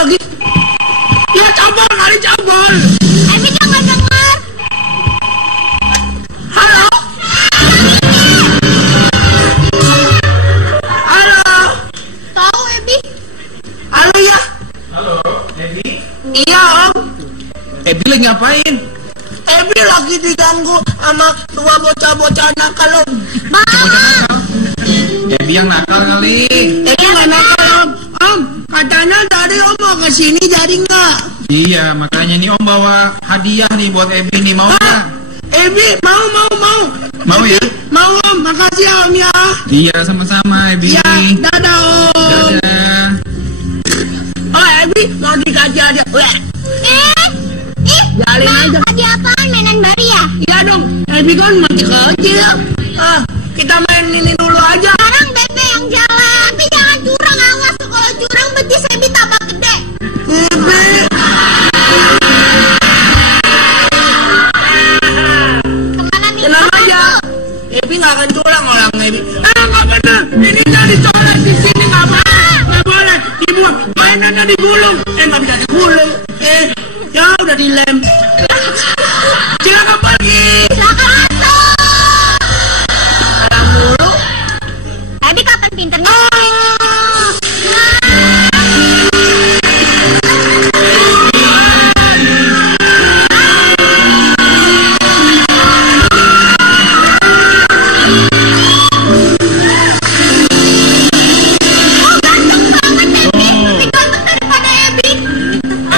lagi. Ya cabol kali cabol. Ebi jangan dengar. Halo. Halo. Tahu Ebi? Halo ya. Halo, Ebi. Iya om. Ebi lagi ngapain? Ebi lagi diganggu sama dua bocah-bocah nakal om. Mama. Ebi yang nakal kali. Ebi nggak nakal om. Om, katanya tadi om mau kesini jadi nggak? Iya, makanya nih Om bawa hadiah nih buat Ebi nih, mau nggak? Ebi mau. Mau Ebi, ya? Mau om, makasih ya om ya. Iya, sama-sama Ebi. Ya, dadah om. Dadah. Oh Ebi mau dikasih aja. Jalin aja. Hadiah apaan? Mainan baru ya? Iya dong, Ebi kan masih kecil. Kita main ini dulu aja. Sekarang Bebe yang jalan. Tapi jangan curang, awas. Kalau curang betis Ebi tambah gede. Ebi. Tenang aja. Ebi nggak akan curang orang Ebi. Nggak benar. Ini jadi colek di sini nggak boleh. Nggak boleh dibuang. Mainannya digulung. Nggak bisa digulung. Ya udah dilem. Silakan pergi. Silakan masuk. Salam mulu. Ebi kapan pinternya?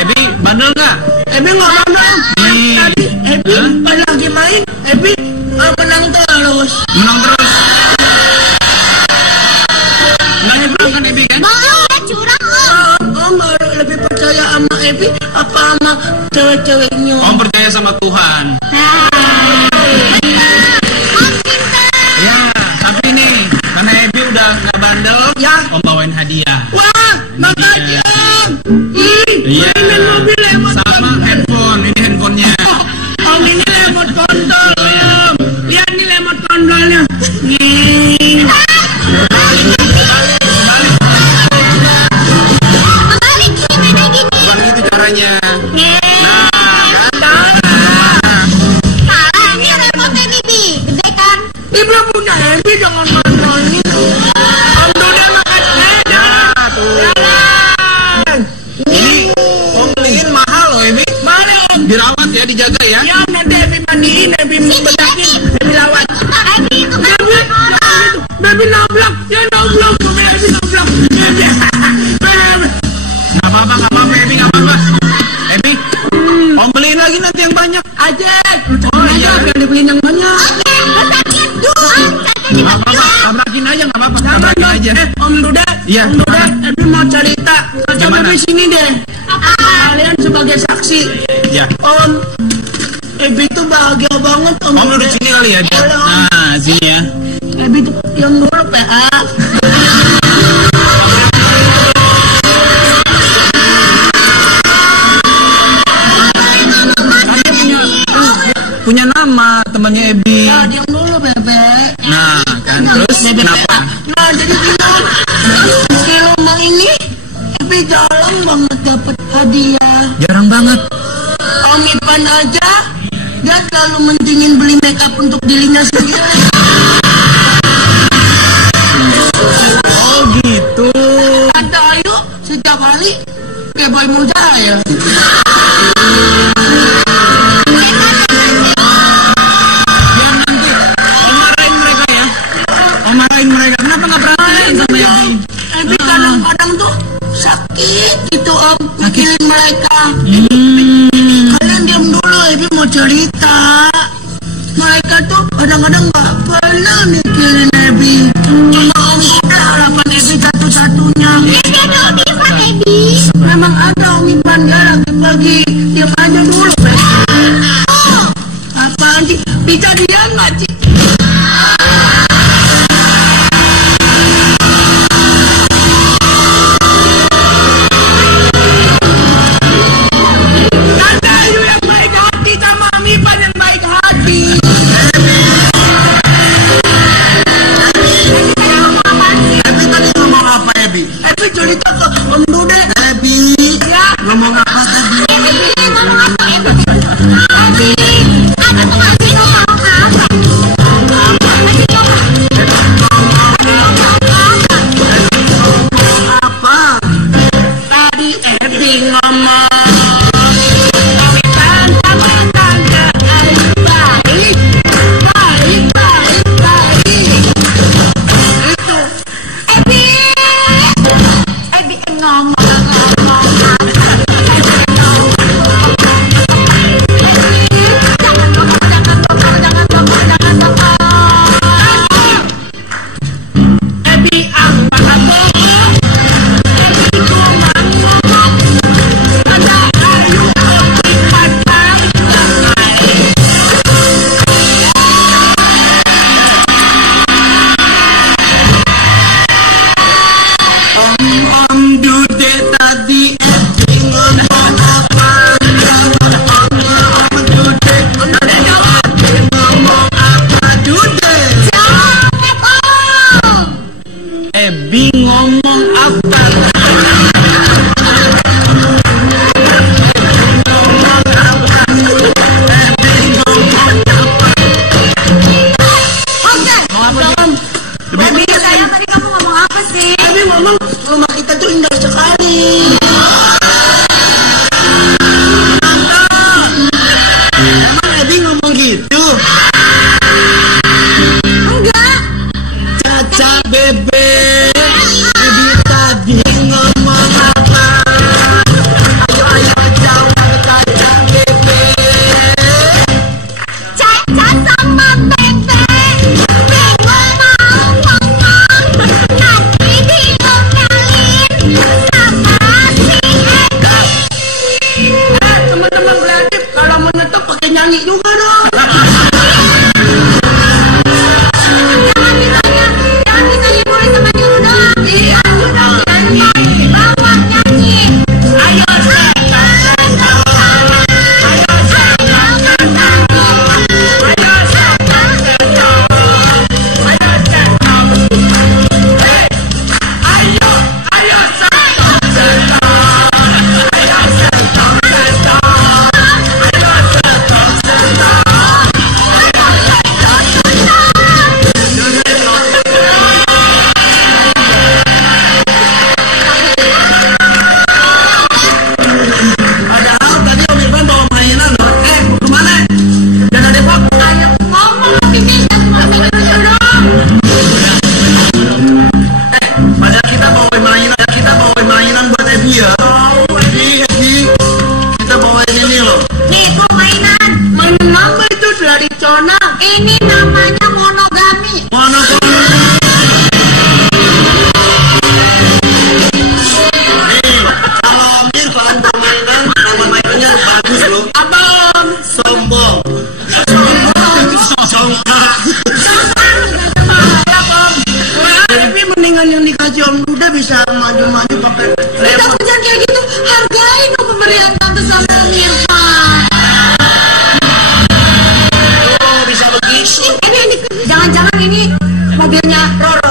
Ebi, bandel nggak? Ebi nggak bandel. Nih. Tadi Ebi pas lagi main, Ebi menang terus. Menang terus. Nggak nyerang kan Ebi kan? Mau curang om. Om lebih percaya sama Ebi apa sama cewek-ceweknya? Om percaya sama Tuhan. Om pinter. Ya, tapi nih, karena Ebi udah nggak bandel, Ya. Om bawain hadiah. Wah, makasih om. Iya. Mainin mobil remote Sama control. handphone, ini handphonenya. Om ini remote control om. Lihat nih remote controlnya. Nih. Kembali gimana gini? Bukan gitu caranya. Salah ini remote Ebi. Gede kan? Dia belum punya Ebi jangan kontrolin. Om Duda makan Ya, tuh. Jangan. Ini Om beliin mahal loh Ebi. Mari om. Dirawat ya, dijaga ya. Ya nanti Ebi mandiin, Ebi bedakin, Ebi lawat. Ebi itu kan orang. Ebi noblok, ya noblok, Ebi noblok. Nggak apa-apa Ebi, nggak apa-apa. Ebi, Om beliin lagi nanti yang banyak. Ajak. Oh, iya. Biar dibeliin yang banyak. Besarin dulu. Nggak apa-apa, tabrakin aja nggak apa-apa, Sabar tabrakin dong. aja. Om Duda. Iya. Om Duda, Ebi mau cerita. Coba Gimana? Ebi sini deh. Kalian sebagai saksi. Ya. Om, Ebi tuh bahagia banget Om. Om duduk sini kali ya. Boleh, Om. Nah, sini ya. Ebi tuh yang dulu PA. Punya nama temannya Ebi. Ya, diam dulu Bebek. Nah, kan terus kenapa? Nah, jadi gini. Di rumah ini Ebi jarang banget dapat hadiah. Jarang banget. Om Ipan aja dia selalu mendingin beli makeup untuk dirinya sendiri. Oh gitu. Tante Ayu setiap hari kayak boy muda ya. Biar nanti Om marahin mereka ya. Om marahin mereka. Kenapa nggak perhatian sama Ebi? Ebi kadang-kadang tuh sakit gitu Om mikirin mereka. Kalian diam dulu, Ebi mau cerita. Mereka tuh kadang-kadang gak pernah mikirin Ebi. Cuma Om Duda harapan Ebi satu-satunya. Ebi ada Om Ivan Ebi. Memang ada Om Ipan dia lagi pergi. Diam aja dulu Beb. Apaan sih? Bisa diam gak sih? Tante Ayu yang baik hati sama Om Ipan yang baik hati. Ebi tadi ngomong apa Ebi? Ebi cerita ke Om Duda. Ebi. Ya. Ngomong apa tadi? Ngomong apa? Ada pengaji ngomong apa? Apa? Tadi Ebi ngomong. Ini namanya monogami. Kalau Irfan permainan, nama mainannya bagus loh. Abang. Sombong. Tapi mendingan yang dikasih Om Duda bisa maju-maju pakai Kita jangan kayak gitu. Hargain dong pemberian tante sama Om Irfan. bisa begitu. Ini jangan-jangan ini mobilnya Roro.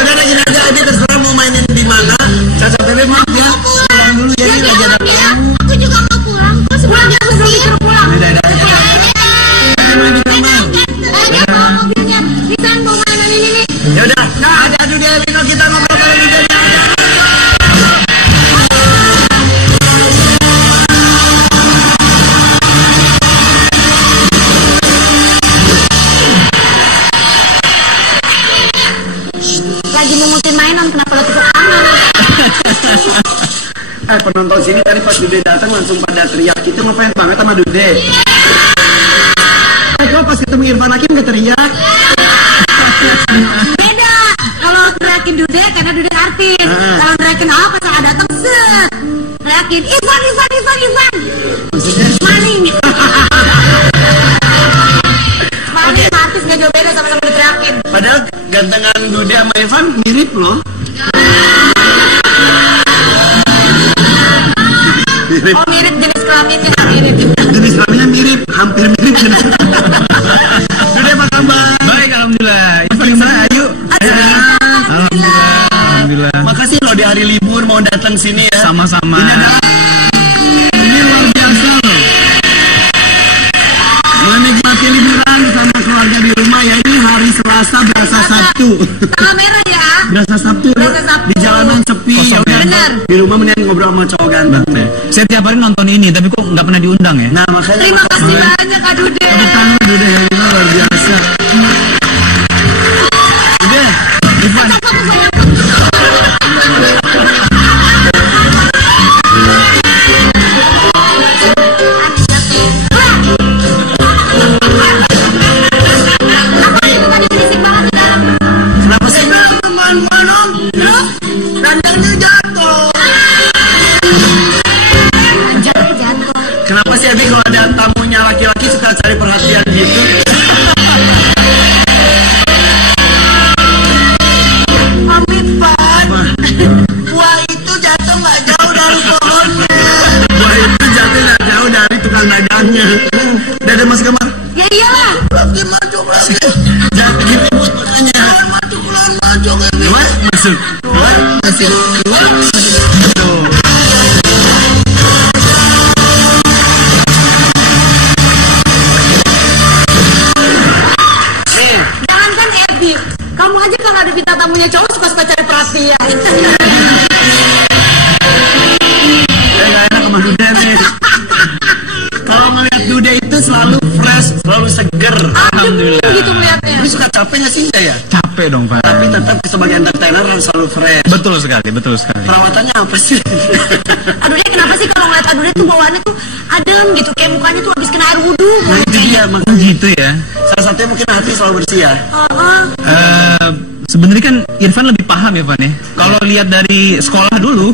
Udah gini aja terserah mau mainin di mana. Caca Bebe maaf ya. Pulang dulu ya, ini lagi ada tamu. Aku juga mau pulang. Kok semuanya aku belum disuruh pulang. Bawa mobilnya. Kita mau mainan ini nih. Ya udah, nah ada dia Lino kita ngobrol kali ini. Lagi memutin mainan, kenapa lo tepuk tangan? Penonton sini tadi pas Dude datang langsung pada teriak. Kita ngefans banget sama Dude. Kok pas ketemu Irfan Hakim gak teriak? Beda. Kalau teriakin Dude karena Dude artis. Kalau teriakin apa saat datang set. Teriakin Irfan. Maksudnya? Maning. Maning artis gak jauh beda sama-sama diteriakin. Padahal gantengan Dude sama Irfan mirip loh. Oh mirip jenis kelaminnya mirip. Jenis kelaminnya mirip, hampir mirip. Dude apa kabar? Baik, alhamdulillah. Apa kabar? Ayo. Alhamdulillah. Makasih loh di hari libur mau datang sini ya. Sama-sama. Ini adalah Ini luar biasa loh. Menikmati liburan sama keluarga di rumah ya. Ini hari Selasa berasa Sabtu. Tanggal merah ya. Berasa Sabtu. Berasa Sabtu. Di jalanan sepi. Kosong Ya udah. Bener. di rumah mendingan ngobrol sama cowok ganteng. Saya tiap hari nonton ini, tapi kok nggak pernah diundang ya? Nah makanya Terima kasih banyak Kak Dude. Tepuk tangan udah ya, ini luar biasa. Udah, Ivan. kenapa sih teman-teman om? Randanya jatuh. Jatuh. Kenapa sih Abi kalau ada tamunya laki-laki suka cari perhatian gitu? Amin Pan. Buah itu jatuh nggak jauh dari pohonnya. Buah itu jatuh nggak jauh dari tukang dagangnya. Dari Mas Gemar. Ya iyalah. Lagi maju lagi. Jangan gitu fotonya. Maju maju. Keluar masuk. Keluar masuk. Keluar masuk. Nih. Jangankan Edi, kamu aja kalau ada bintang tamunya cowok suka-suka cari perhatian. Saya gak enak sama Dude nih. Kalau ngeliat Dude itu selalu fresh, selalu seger. Alhamdulillah. Gitu melihatnya. Tapi suka capek gak sih saya? Capek dong, Pak. Tapi tetap sebagai entertainer harus selalu fresh. Betul sekali, betul sekali. Perawatannya apa sih? Aduh dia kenapa sih kalau ngeliat Aduh tuh bawaannya tuh adem gitu, kayak mukanya tuh habis kena air wudhu. Nah itu dia, Oh makanya gitu ya. salah satunya mungkin hati selalu bersih ya. Sebenarnya kan Irfan lebih paham ya, Van ya. Kalau lihat dari sekolah dulu,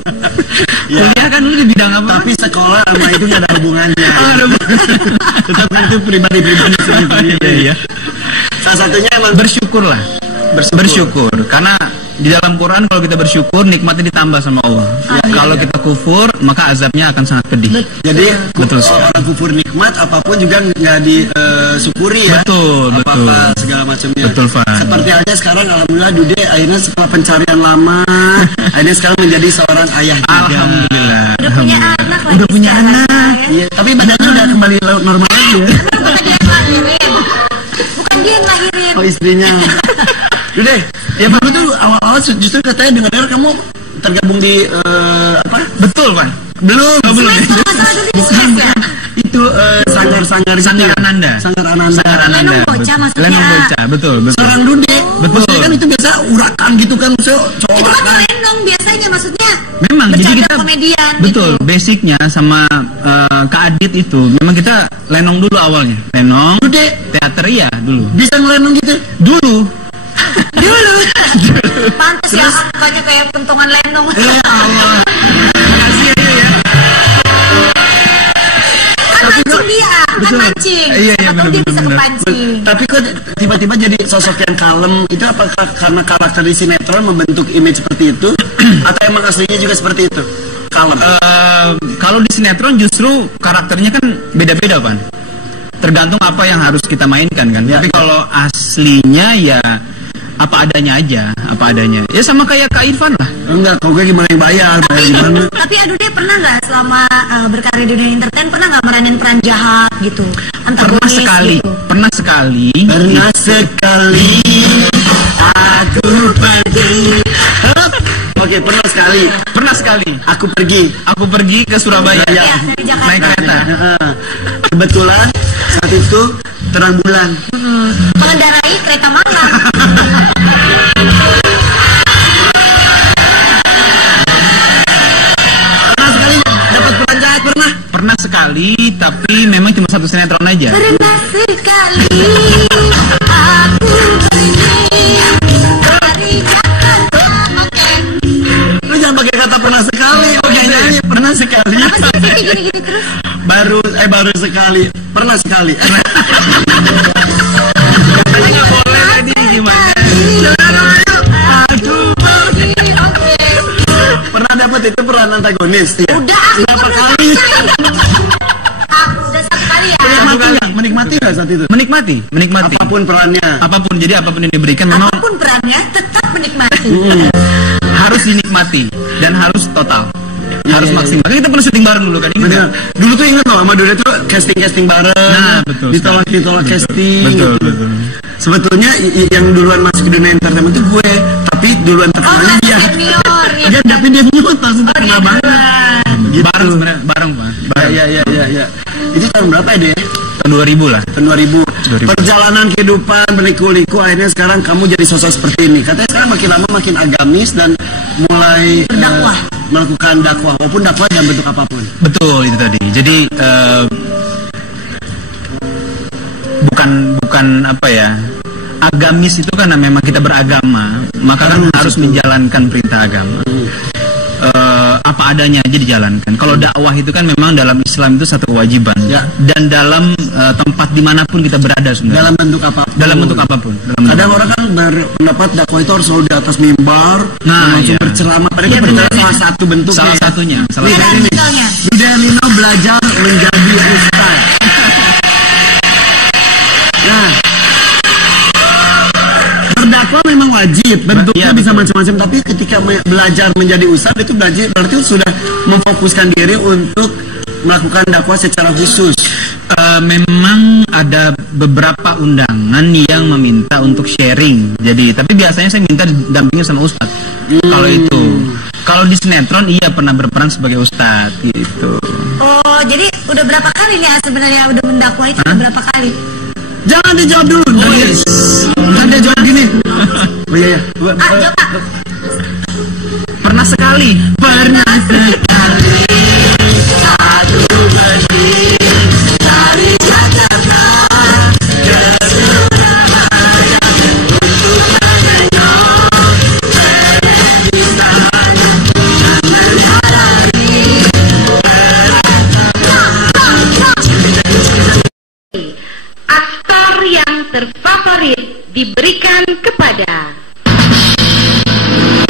Ya. kuliah kan lu di bidang apa? Tapi sekolah sama itu gak ada hubungannya. Tetap itu pribadi-pribadi sendiri. Iya. Salah satunya emang Bersyukur lah. Bersyukur. Karena di dalam Quran kalau kita bersyukur nikmatnya ditambah sama Allah. Kalau kita kufur maka azabnya akan sangat pedih. jadi Betul orang kufur nikmat apapun juga nggak disyukuri ya. Betul, Apa-apa betul. segala macamnya. Betul, Van. Seperti aja sekarang alhamdulillah Dude akhirnya setelah pencarian lama akhirnya sekarang menjadi seorang ayah juga. Alhamdulillah. Udah punya anak lagi. Udah punya sekarang, anak. ya. Iya, tapi badannya udah kembali normal lagi ya. Bukan dia yang lahirin. Bukan dia yang lahirin. Oh istrinya. Dude, ya baru tuh awal-awal justru katanya dengar kamu tergabung di apa? Betul, Van. Belum. Belum. Kalau nggak salah dulu di Smash ya. Itu sanggar itu Sanggar ya? Ananda. Sanggar Ananda. Sanggar Ananda. Lenong bocah maksudnya. Lenong bocah, betul, betul. Seorang Dude. Betul. Maksudnya kan itu biasa urakan gitu kan, so Itu cowok kan kan. lenong biasanya maksudnya. Memang jadi Bercanda kita komedian. betul basicnya sama Kak Adit itu memang kita lenong dulu awalnya. Lenong Dude teater ya dulu. bisa ngelenong gitu. Dulu. Dulu. Pantes ya mukanya kayak pentungan lenong. Ya Allah. Makasih ya. Kan mancing dia, kan mancing. Iya, Siapa tahu dia bisa bener-bener. kepancing. Tapi kok tiba-tiba jadi sosok yang kalem itu apakah karena karakter di sinetron membentuk image seperti itu atau emang aslinya juga seperti itu? Kalem. Kalau di sinetron justru karakternya kan beda-beda, Pan. Tergantung apa yang harus kita mainkan kan. Ya, Tapi ya. kalau aslinya ya apa adanya aja, apa adanya. Ya sama kayak Kak Irfan lah. Enggak, kok gue gimana yang bayar gimana? Tapi Aduh dia pernah nggak selama berkarir di dunia entertain pernah nggak meranin peran jahat gitu? Antagonis gitu. Pernah sekali. Pernah sekali aku pergi. Oke, pernah sekali Pernah sekali. aku pergi. Aku pergi ke Surabaya Ya, Ya, dari Jakarta. naik kereta. Kebetulan saat itu terang bulan. Mengendarai kereta mana? Pernah sekali dapat peran jahat pernah. Pernah sekali, tapi memang cuma satu sinetron aja. Pernah sekali aku dari Jakarta. Oke. Lu jangan pakai kata pernah sekali. Oke, nyanyi pernah sekali. Apa sih gini terus? Baru sekali. Pernah sekali. Tadi nggak boleh tadi gimana? Aduh. Oke. Pernah dapat itu peran antagonis ya? Udah aku Berapa pernah kali? Aku udah satu kali ya. Menikmati nggak? Menikmati nggak saat itu? Menikmati. Apapun perannya. Jadi apapun yang diberikan memang Apapun perannya tetap menikmati. harus dinikmati. dan harus total. Harus maksimal. Kita pernah syuting bareng dulu kan, ingat ya? Dulu tuh ingat loh sama Dude tuh casting bareng. Nah, betul. Ditolak casting. Betul. Sebetulnya yang duluan masuk ke dunia entertainment tuh gue, tapi duluan terkenalnya dia. Senior. Dia tapi dia punya langsung terkenal banget. Gitu. Bareng sebenarnya, bareng Pak. Iya. Itu tahun berapa ya deh? Tahun 2000 lah. Tahun 2000. Perjalanan kehidupan berliku-liku akhirnya sekarang kamu jadi sosok seperti ini. Katanya sekarang makin lama makin agamis dan mulai melakukan dakwah, walaupun dakwah dalam bentuk apapun. Betul itu tadi. Jadi bukan apa ya? Agamis itu karena memang kita beragama, maka kan harus menjalankan perintah agama. Apa adanya aja dijalankan. Kalau dakwah itu kan memang dalam Islam itu satu kewajiban. Ya. Dan dalam tempat dimanapun kita berada sebenarnya. Dalam bentuk apapun. Dalam bentuk apapun. Kadang orang kan berpendapat dakwah itu harus selalu di atas mimbar, langsung berceramah. Padahal itu salah satu bentuknya. Salah satunya. Dude Herlino belajar menjadi ustaz. Nah, berdakwah memang wajib, bentuknya bisa macam-macam, tapi ketika belajar menjadi ustaz itu berarti sudah memfokuskan diri untuk melakukan dakwah secara khusus. Memang ada beberapa undangan yang meminta untuk sharing. Jadi, tapi biasanya saya minta didampingi sama ustaz. Kalau itu, kalau di sinetron iya pernah berperan sebagai ustaz gitu. Oh, jadi udah berapa kali nih sebenarnya udah mendakwah itu berapa kali? Jangan dijawab dulu. Nanti dia jawab gini. Oh iya. Jawab. Pernah sekali. Aku berdiri dari Jakarta ke Surabaya untuk menengok televisi dan menghadapi aktor yang terfavorit diberikan kepada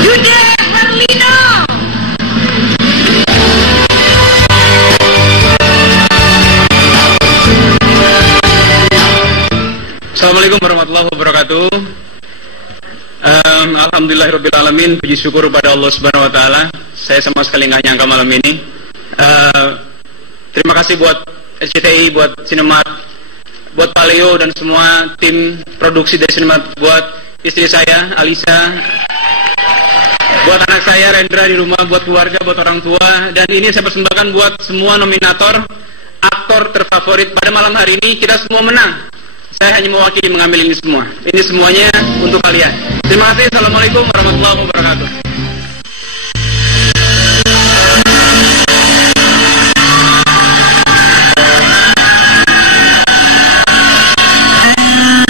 Dude Herlino. Assalamualaikum warahmatullahi wabarakatuh. Alhamdulillahirrabbilalamin. Puji syukur pada Allah subhanahu wa ta'ala. Saya sama sekali nggak nyangka malam ini. Terima kasih buat SCTI, buat Cinemat, buat Pak Leo dan semua tim produksi dari Cinemat, buat istri saya Alisa, buat anak saya Rendra di rumah, buat keluarga, buat orang tua. Dan ini saya persembahkan buat semua nominator aktor terfavorit pada malam hari ini. Kita semua menang. Saya hanya mewakili mengambil ini semua. Ini semuanya untuk kalian. Terima kasih. Assalamualaikum warahmatullahi wabarakatuh.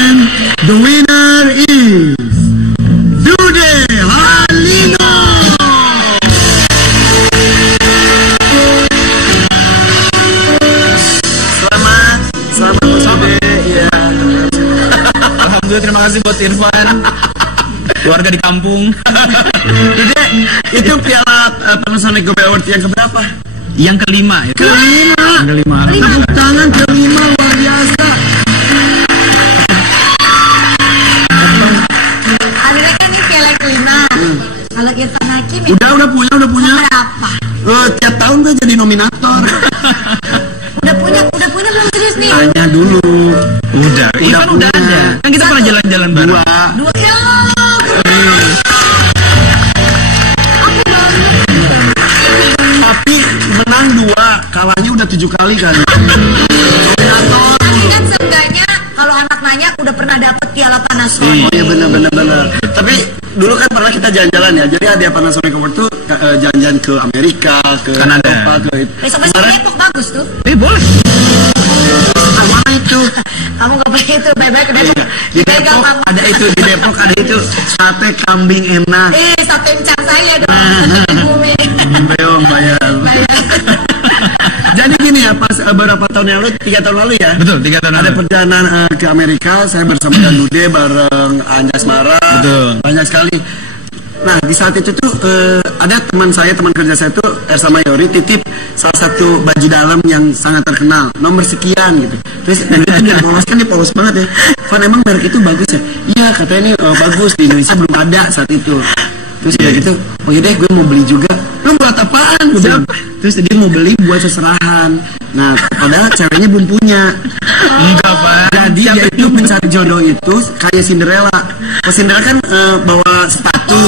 And the winner is Dude Herlino. Selamat bersama. Ya. Alhamdulillah, terima kasih buat Irfan. Keluarga di kampung. Dude, itu piala Panasonic Gobe Award yang keberapa? Yang kelima. Yang kelima. Tepuk tangan kelima, luar biasa. Akhirnya kan ini piala kelima. Kalau Irfan Hakim Udah punya. berapa? Tiap tahun tuh jadi nominator. Udah punya belum serius nih? Tanya dulu. Udah punya. ada. Kan kita pernah jalan-jalan bareng. Dua ya. Tapi menang 2, kalahnya udah 7 kali kan. Nominator. Tapi kan seenggaknya kalau anak nanya udah pernah dapet piala Panasonic. Oh iya benar. Tapi dulu kan pernah kita jalan-jalan ya. Jadi ada Panasonic Award tuh jalan-jalan ke Amerika, ke Kanada, Eropa, ke Besok Depok bagus tuh. Boleh. mana itu? Kamu gak boleh itu, baik-baik ke Depok. Di Depok ada itu, di Depok ada itu sate kambing enak. Sate encang saya dong, sate bumi. Belum bayar. Jadi gini ya, pas beberapa tahun yang lalu, 3 tahun lalu ya. Betul, 3 tahun lalu. Ada perjalanan ke Amerika, saya bersama dengan Dude bareng Anjas Mara. Betul. Banyak sekali. Nah di saat itu tuh ada teman kerja saya tuh Ersa Mayori titip salah satu baju dalam yang sangat terkenal, nomor sekian gitu. Terus dan itu dia polos, kan dia polos banget ya. Van emang merek itu bagus ya? Iya katanya ini bagus, di Indonesia belum ada saat itu. Terus ya gitu, oh yaudah gue mau beli juga. apaan? Gue bilang, terus dia mau beli buat seserahan. Nah, padahal ceweknya belum punya. Enggak, Pak. Jadi dia itu mencari jodoh itu kayak Cinderella. Pas Cinderella kan bawa sepatu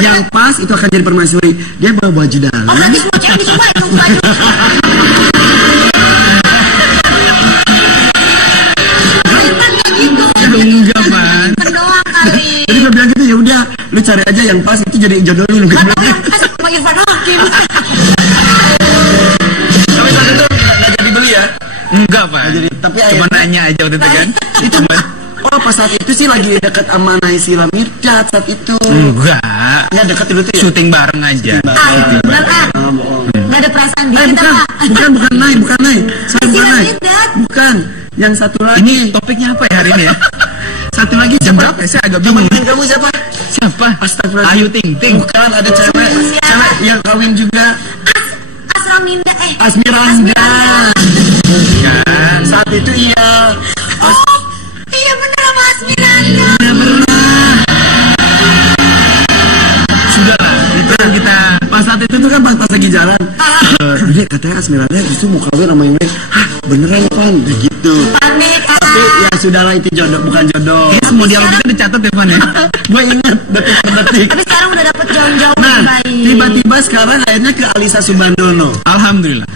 yang pas itu akan jadi permaisuri. Dia bawa baju dalam. Oh, berarti semua cewek dicoba itu baju. Enggak, Pak. Doang kali. Jadi gue bilang gitu, ya udah, lu cari aja yang pas itu jadi jodoh lu. Kan sama Irfan Hakim. Tapi saat itu nggak jadi beli ya. Enggak, Pak. Jadi, tapi Cuma nanya aja waktu itu kan. itu oh pas saat itu sih lagi dekat sama Naysila Mirdad saat itu. Enggak. Ya dekat dulu tuh ya. Syuting bareng aja. Bener kan? Bohong. Nggak ada perasaan dikit Bukan, apa? bukan Nay. Sorry, bukan Nay. Mirdad. Bukan. Yang satu lagi. Ini topiknya apa ya hari ini ya? Satu lagi Jam siapa? berapa ya? Saya agak bingung. Temen kamu siapa? Siapa? Astagfirullah. Ayu Ting Ting. Bukan, ada cewek yang kawin juga. Asraminda Asmiranda. Bukan. Saat itu iya. Oh, iya bener sama Asmiranda. Sudah lah, itu kita Pas saat itu tuh kan pas lagi jalan. Dia katanya Asmiranda itu mau kawin sama yang lain. Hah, beneran Pan? Gitu. Panik. Tapi ya sudahlah, itu jodoh, bukan jodoh. ini semua dialog kita dicatat ya, Pan ya. Gue ingat detik per detik. Tapi sekarang udah dapet jauh-jauh Nah, lebih baik. tiba-tiba sekarang akhirnya ke Alisa Subandono. Alhamdulillah.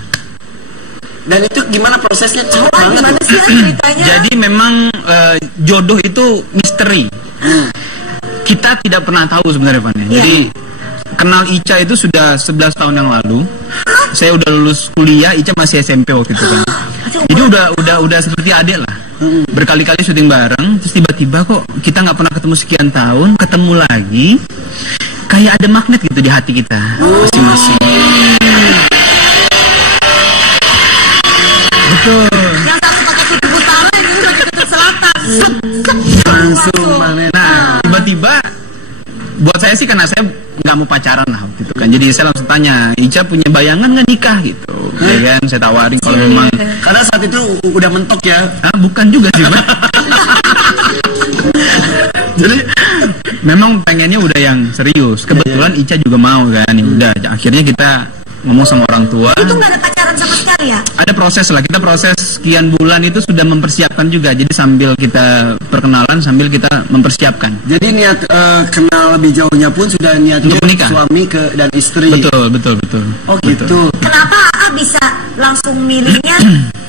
Dan itu gimana prosesnya? Cepet Wah, banget. gimana sih ceritanya? Jadi memang jodoh itu misteri. Kita tidak pernah tahu sebenarnya, Pan ya. Jadi kenal Ica itu sudah 11 tahun yang lalu. Saya udah lulus kuliah, Ica masih SMP waktu itu kan. Jadi udah seperti adik lah. Berkali-kali syuting bareng, terus tiba-tiba kok kita nggak pernah ketemu sekian tahun, ketemu lagi, kayak ada magnet gitu di hati kita masing-masing. Betul. Yang satu pakai kutub utara, yang satu pakai kutub selatan. Langsung panen. Nah, tiba-tiba buat saya sih karena saya nggak mau pacaran lah waktu itu kan. Jadi saya langsung tanya, Ica punya bayangan nggak nikah gitu. Ya kan, saya tawarin kalau memang. Karena saat itu udah mentok ya. Ah, bukan juga sih, Pak. Jadi memang pengennya udah yang serius. Kebetulan Ica juga mau kan. Ya udah, akhirnya kita ngomong sama orang tua. Itu nggak ada pacaran sama sekali ya? Ada proses lah, kita proses sekian bulan itu sudah mempersiapkan juga. Jadi sambil kita perkenalan, sambil kita mempersiapkan. Jadi niat kenal lebih jauhnya pun sudah niatnya Untuk menikah. suami dan istri. Betul. Oh gitu. Kenapa Aa bisa langsung milihnya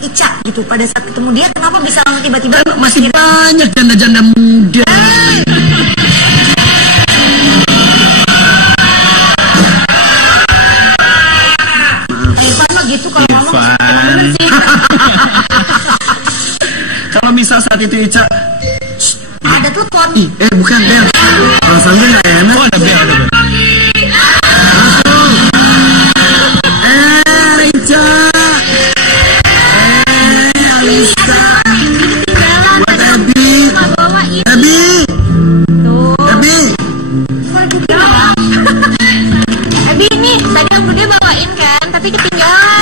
Ica gitu pada saat ketemu dia? Kenapa bisa langsung tiba-tiba Masih banyak janda-janda muda. Irfan mah gitu kalau ngomong. Irfan. Bener sih. Kalau misal saat itu Ica, Ada telepon. bukan Bel. Perasaan gue gak enak. Oh, ada bel. Ica. Alisa. Buat Ebi. Ebi. Ebi. Ebi ini tadi aku dia bawain kan, tapi ketinggalan.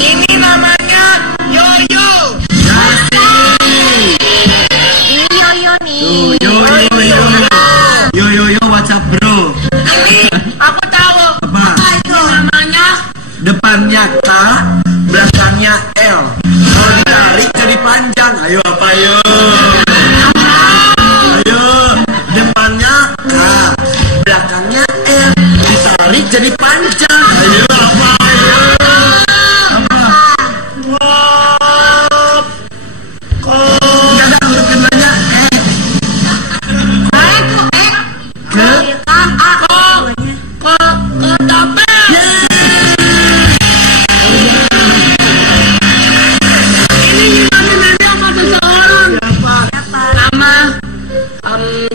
Ini namanya Yoyo. Ini Yoyo nih. Yo, WhatsApp bro. Ini aku tahu. Apa? Itu Namanya Depannya K, belakangnya L. Kalau ditarik jadi panjang. Ayo apa yo? Ayo, depannya K, belakangnya L. Ditarik jadi panjang. Ayo apa? Apa? Enggak ada belakangnya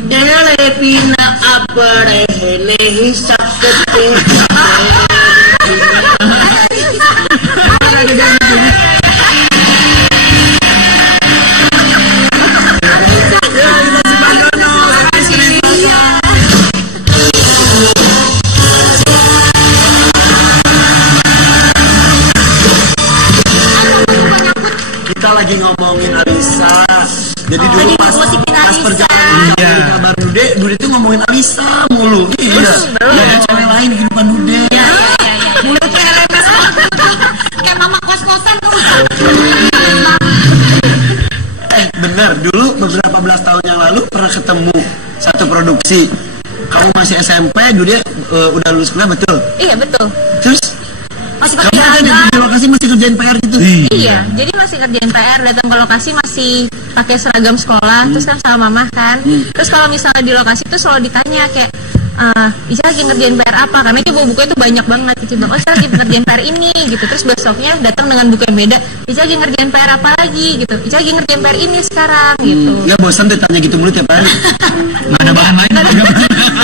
Delepina aparehene hisap Kita lagi ngomongin Alisa. Jadi dulu lagi pas ngosipin Pas perjalanan kabar Dude tuh ngomongin Alisa mulu. Iya. Gak ada cewek lain di kehidupan Dude. Iya. Mulutnya lemes banget. Kayak mama kos-kosan tuh. Bener, dulu beberapa belas tahun yang lalu pernah ketemu satu produksi. Kamu masih SMP, Dude udah lulus kuliah, betul? Iya, betul. Terus Masih kamu pakai kan di lokasi masih kerjain PR gitu? Iya, jadi masih kerjain PR, datang ke lokasi masih pakai seragam sekolah, terus kan sama mama kan. Terus kalau misalnya di lokasi tuh selalu ditanya kayak, Ica lagi ngerjain PR apa? Karena itu bukunya tuh banyak banget. Ica bilang, Ica lagi ngerjain PR ini gitu. Terus besoknya datang dengan buku yang beda. Ica lagi ngerjain PR apa lagi gitu. Ica lagi ngerjain PR ini sekarang gitu. Ya bosan ditanya gitu mulu tiap hari. Nggak ada bahan lain.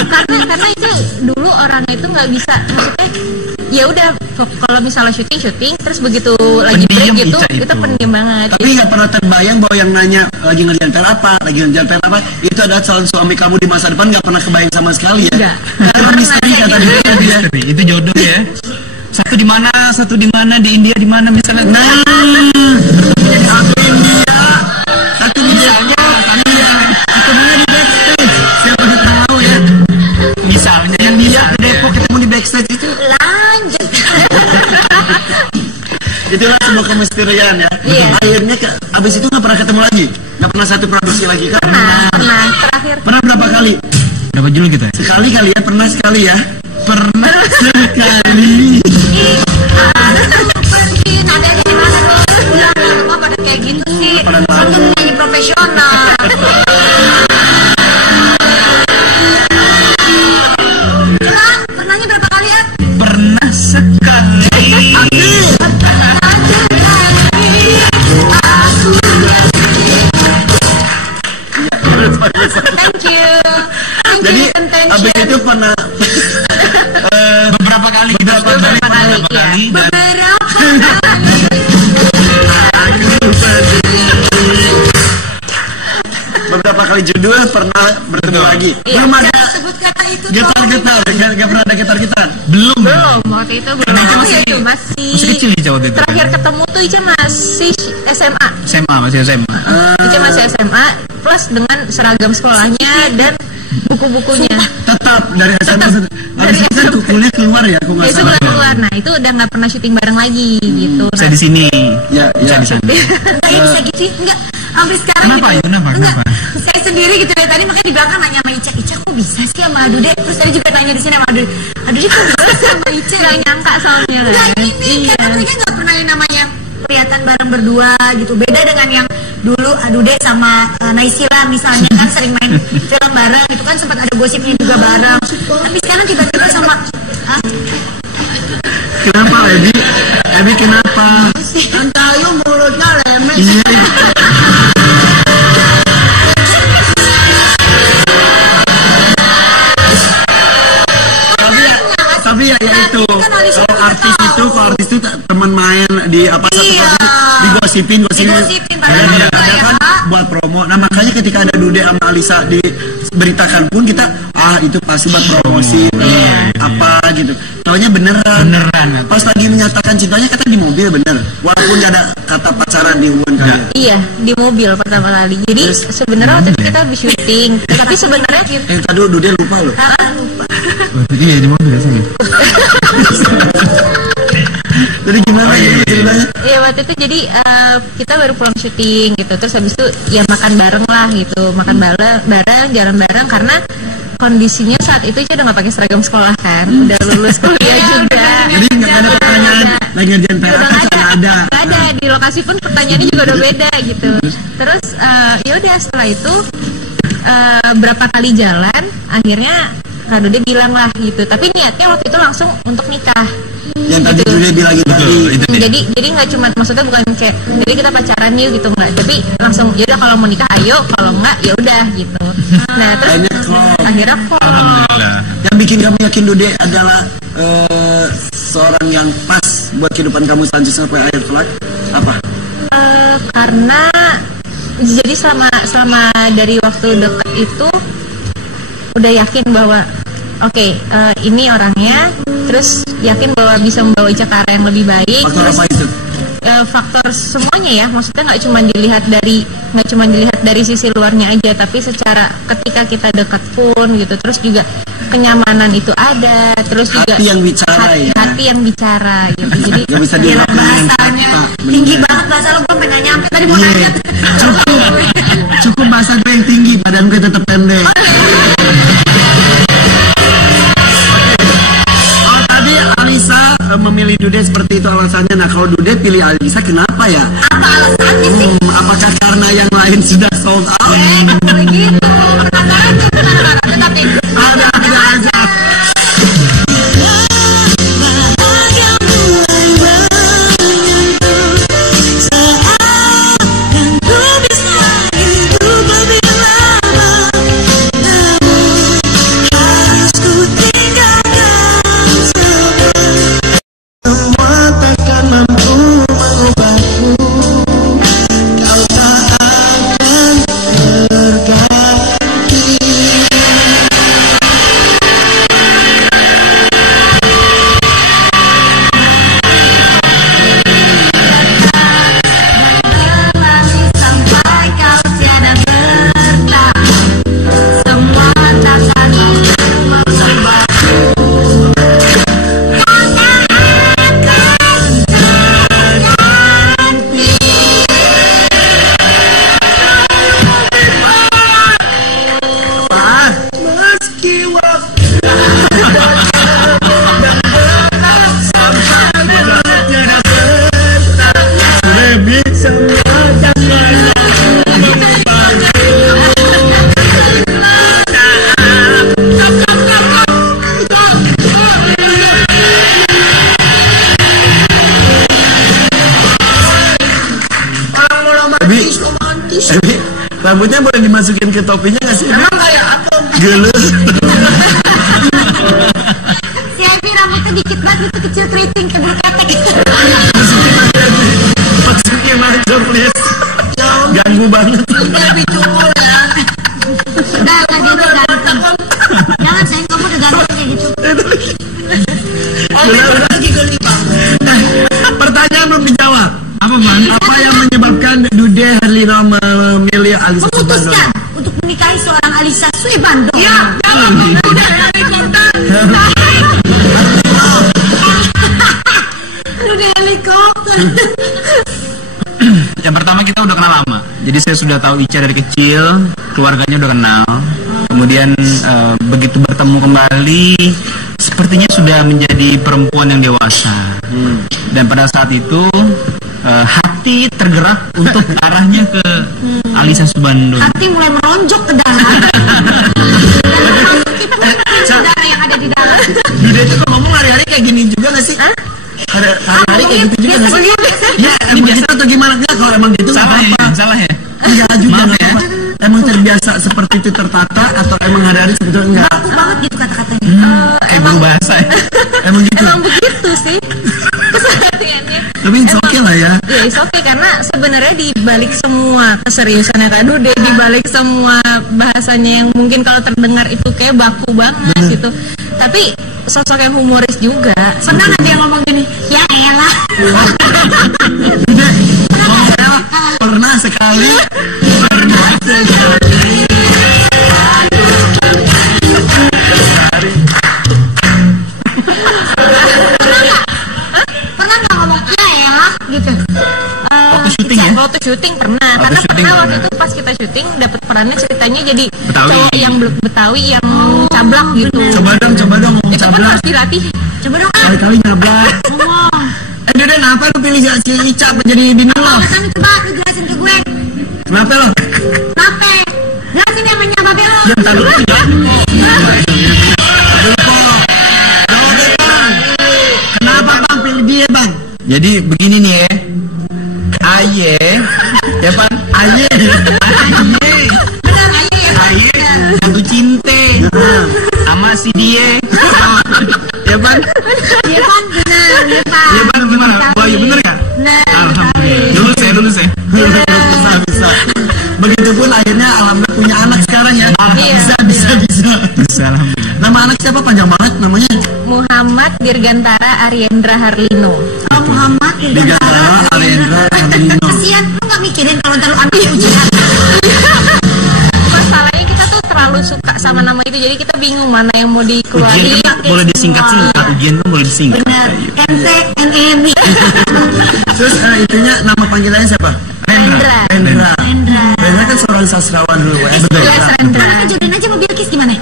Karena itu dulu orangnya itu nggak bisa, maksudnya ya udah kalau misalnya syuting terus begitu lagi break gitu kita pendiam banget. Tapi nggak pernah terbayang bahwa yang nanya lagi ngerjain PR apa, itu adalah calon suami kamu di masa depan. Nggak pernah kebayang sama sekali ya? Nggak Karena misteri kata dia. Itu jodoh ya. Satu di mana di India di mana misalnya. Nah, satu India, satu di India, ketemunya di backstage. Siapa udah tahu ya? Misalnya yang Dia ke Depok ketemu di backstage itu. Lanjut. Itulah sebuah kemisterian ya. Iya. Akhirnya abis itu nggak pernah ketemu lagi, nggak pernah satu produksi lagi kan? Pernah terakhir. Pernah berapa kali? Berapa judul kita? Sekali kali ya, pernah sekali ya. Pernah sekali. Nadanya di mana tuh? Udah semua pada kayak gitu sih. Satu nyanyi profesional. Coba pernahnya berapa kali ya? Pernah sekali. Thank you. Jadi abis itu pernah Beberapa kali. Beberapa kali. beberapa kali judul pernah bertemu lagi. Iya, Belum ada sebut kata itu getar-getar, nggak pernah ada getar-getar. Belum. waktu itu belum. Ica Masih masih kecil Ica waktu itu. Terakhir ketemu tuh Ica masih SMA. Masih SMA. Ica masih SMA plus dengan seragam sekolahnya dan buku-bukunya. Tetap dari SMA. Dari Habis itu kan kuliah keluar ya, aku nggak Itu salah. bulan keluar. Nah itu udah nggak pernah syuting bareng lagi gitu. Saya di sini. Ya, ya. Saya di sana. Saya bisa gitu sih enggak. Sampai sekarang Kenapa gitu. ya? Kenapa? Saya sendiri gitu dari tadi makanya di belakang nanya sama Ica kok bisa sih sama Adude? Terus tadi juga nanya di sini sama Adude kok bisa sih sama Ica? Nggak nyangka soalnya kan. Nggak ini karena mereka nggak pernah yang namanya kelihatan bareng berdua gitu. Beda dengan yang dulu Adude sama Naysila misalnya kan sering main film bareng itu kan sempat ada gosipnya juga bareng. Tapi sekarang tiba-tiba sama Kenapa Ebi kenapa? Antayu mulutnya lemes. Iya. Tapi ya itu kalau artis itu teman main di apa satu digosipin Digosipin, ada kan buat promo. Nah makanya ketika ada Dude sama Alisa diberitakan pun kita itu pasti buat promosi apa gitu. Taunya beneran. Pas lagi menyatakan cintanya kata di mobil bener. Walaupun gak ada kata pacaran di hubungan kalian. Iya, di mobil pertama kali. Jadi sebenarnya waktu itu kita habis syuting, tapi sebenarnya Tadi Dude lupa loh. Iya di mobil sini. Jadi gimana ceritanya? Iya waktu itu jadi kita baru pulang syuting gitu. Terus habis itu ya makan bareng lah gitu, makan bareng, jalan bareng karena kondisinya saat itu udah nggak pakai seragam sekolah kan, udah lulus kuliah juga. Jadi nggak ada pertanyaan lagi ngerjain PR Udah apa nggak ada di lokasi pun pertanyaannya juga udah beda gitu. Terus ya udah setelah itu berapa kali jalan akhirnya Kak Dude bilang lah gitu. Tapi niatnya waktu itu langsung untuk nikah. Yang tadi Dude bilang tadi. Jadi nggak cuma maksudnya bukan kayak jadi kita pacaran yuk gitu nggak, tapi langsung yaudah kalau mau nikah ayo, kalau nggak ya udah gitu. Nah terus akhirnya Alhamdulillah. Yang bikin kamu yakin Dude adalah seorang yang pas buat kehidupan kamu selanjutnya sampai akhir kelak apa? Karena jadi selama dari waktu dekat itu udah yakin bahwa oke, ini orangnya, terus yakin bahwa bisa membawa Ica ke arah yang lebih baik. Faktor Terus apa itu? faktor semuanya ya, maksudnya nggak cuma dilihat dari sisi luarnya aja, tapi secara ketika kita dekat pun gitu, terus juga kenyamanan itu ada, terus juga hati yang bicara hati yang bicara gitu. Jadi nggak bisa gila, dilakukan. bahasanya tinggi banget, bahasa lo gue pengen nyampe tadi mau nanya. Cukup bahasa gue yang tinggi, badan gue tetap pendek. Tadi Alisa memilih Dude seperti itu alasannya. Nah kalau Dude pilih Alisa kenapa ya? Apa alasannya sih? Apakah karena yang lain sudah sold out? Begitu. Ada aja. Rambutnya boleh dimasukin ke topinya nggak sih? Emang kayak apa? Gelus. Si Ebi rambutnya dikit banget, itu kecil keriting ke bulu ketek. Masukin aja please. Ganggu banget. Lebih cungul ya. Udah lah, dia udah ganteng. Jangan sayang, kamu udah ganteng kayak gitu. Lagi geli bang. Pertanyaan belum dijawab. Apa man? Apa yang menyebabkan Dude Herlino memilih Alisa Memutuskan untuk menikahi seorang Alisa Swibandong. Ya, jangan udah helikopter. Udah helikopter. Yang pertama kita udah kenal lama. Jadi saya sudah tahu Ica dari kecil, keluarganya udah kenal. Kemudian begitu bertemu kembali, sepertinya sudah menjadi perempuan yang dewasa. Dan pada saat itu hati tergerak untuk arahnya ke Alisa Subandung. Hati mulai meronjok ke dalam. Kita punya saudara yang ada di dalam. Dude itu kalau ngomong hari-hari kayak gini juga nggak sih? Hari-hari kayak gitu juga nggak sih? Ya emang biasa atau gimana? Enggak, kalau emang gitu nggak Salah ya? apa-apa. Salah ya? Enggak juga Maaf nggak ya. apa-apa. Emang terbiasa seperti itu tertata atau emang hari-hari sebetulnya enggak? Baku banget gitu kata-katanya. Kayak guru bahasa ya. Emang gitu. Emang begitu sih kesehariannya. Tapi it's okay lah ya. Ya it's okay, karena sebenarnya di balik semua keseriusannya Kak Dude, di balik semua bahasanya yang mungkin kalau terdengar itu kayak baku banget gitu, tapi sosok yang humoris juga. Pernah nggak dia ngomong gini, ya elah. Pernah sekali. Pernah nggak ngomong ya elah gitu? Waktu syuting ya? Waktu syuting pernah. Waktu Karena syuting pernah waktu pernah. itu pas kita syuting dapat perannya ceritanya jadi Betawi. cowok yang Betawi yang cablak gitu. Coba dong ngomong Itu kan cablak. harus dilatih. Coba dong ah. Kali-kali nyablak. Ngomong. Dude, kenapa lu pilih si Ica apa jadi bini lo? Alasan coba lu jelasin ke gue. Kenapa lo? Kenapa? Jelasin yang namanya babe lo. Yang tadi lu tidak. Kenapa bang pilih dia bang? Jadi begini nih ya. Aye, ya pan? Aye. Benar aja ya. Aye, jatuh cinta sama si dia. Ya pan? Iya kan benar, iya kan. Ya pan gimana? Wah ya bener ya? Benar. Alhamdulillah. Lulus ya. Bisa. Begitupun akhirnya alhamdulillah punya anak sekarang ya. Iya. Bisa. Bisa alhamdulillah. Nama anak siapa panjang banget namanya? Muhammad Dirgantara Ariendra Harlino. Muhammad Dirgantara, Arendra, Ardino. Kasihan, lu gak mikirin kalau ntar lu ambil ujian. Masalahnya kita tuh terlalu suka sama nama itu, jadi kita bingung mana yang mau dikeluarin. Ujian kan boleh disingkat-singkat, ujian kan boleh disingkat. Benar, MC, NM. Terus itunya nama panggilannya siapa? Rendra. Rendra kan seorang sastrawan dulu. Betul. Rendra. Jodohin aja mobil Kiss gimana?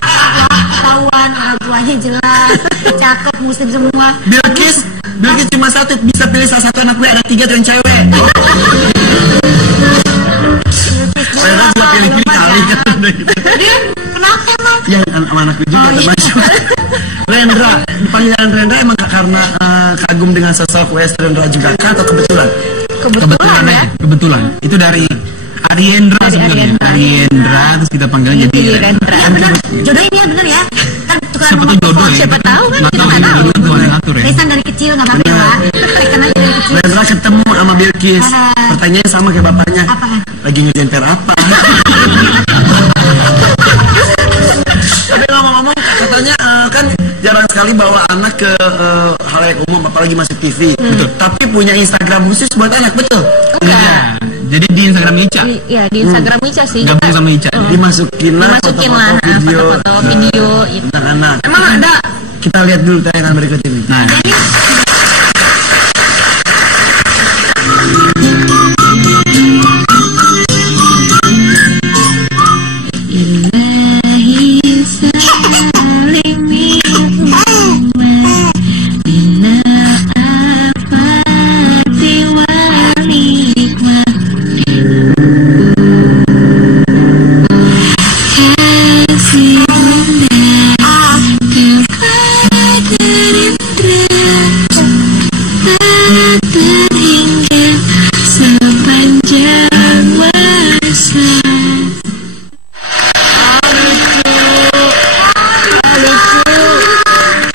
Ketahuan, tuanya jelas, cakep, muslim semua. Bilkis cuma satu, bisa pilih salah satu anak gue, ada 3 tuh yang cewek. Rendra juga pilih-pilih kali kan. Dia kenapa emang? Ya anak gue juga termasuk. Rendra, panggilan Rendra emang karena kagum dengan sosok W.S. Rendra juga atau kebetulan? Kebetulan ya. Kebetulan. Itu dari Ariendra sebenarnya. Ariendra terus kita panggilnya jadi Rendra. Iya benar, jodohin dia bener ya. Kan tukang Siapa tuh jodoh ya? Siapa tahu kan Nggak kita tahu nggak tahu. jodoh Tuhan yang ngatur ya. Besan dari kecil nggak apa-apa lah. Tekan aja dari kecil. Rendra ketemu sama Bilkis. Pertanyaannya sama kayak bapaknya. Apaan? Lagi ngerjain PR apa? Tapi ngomong-ngomong katanya kan jarang sekali bawa anak ke halayak umum apalagi masuk TV. Betul. Tapi punya Instagram khusus buat anak, betul? Enggak. Jadi di Instagram Ica. Iya di Instagram Ica sih. Gabung sama Ica. Dimasukin lah foto-foto video foto-foto video gitu. tentang anak. Emang ada? Kita lihat dulu tayangan berikut ini. Nah,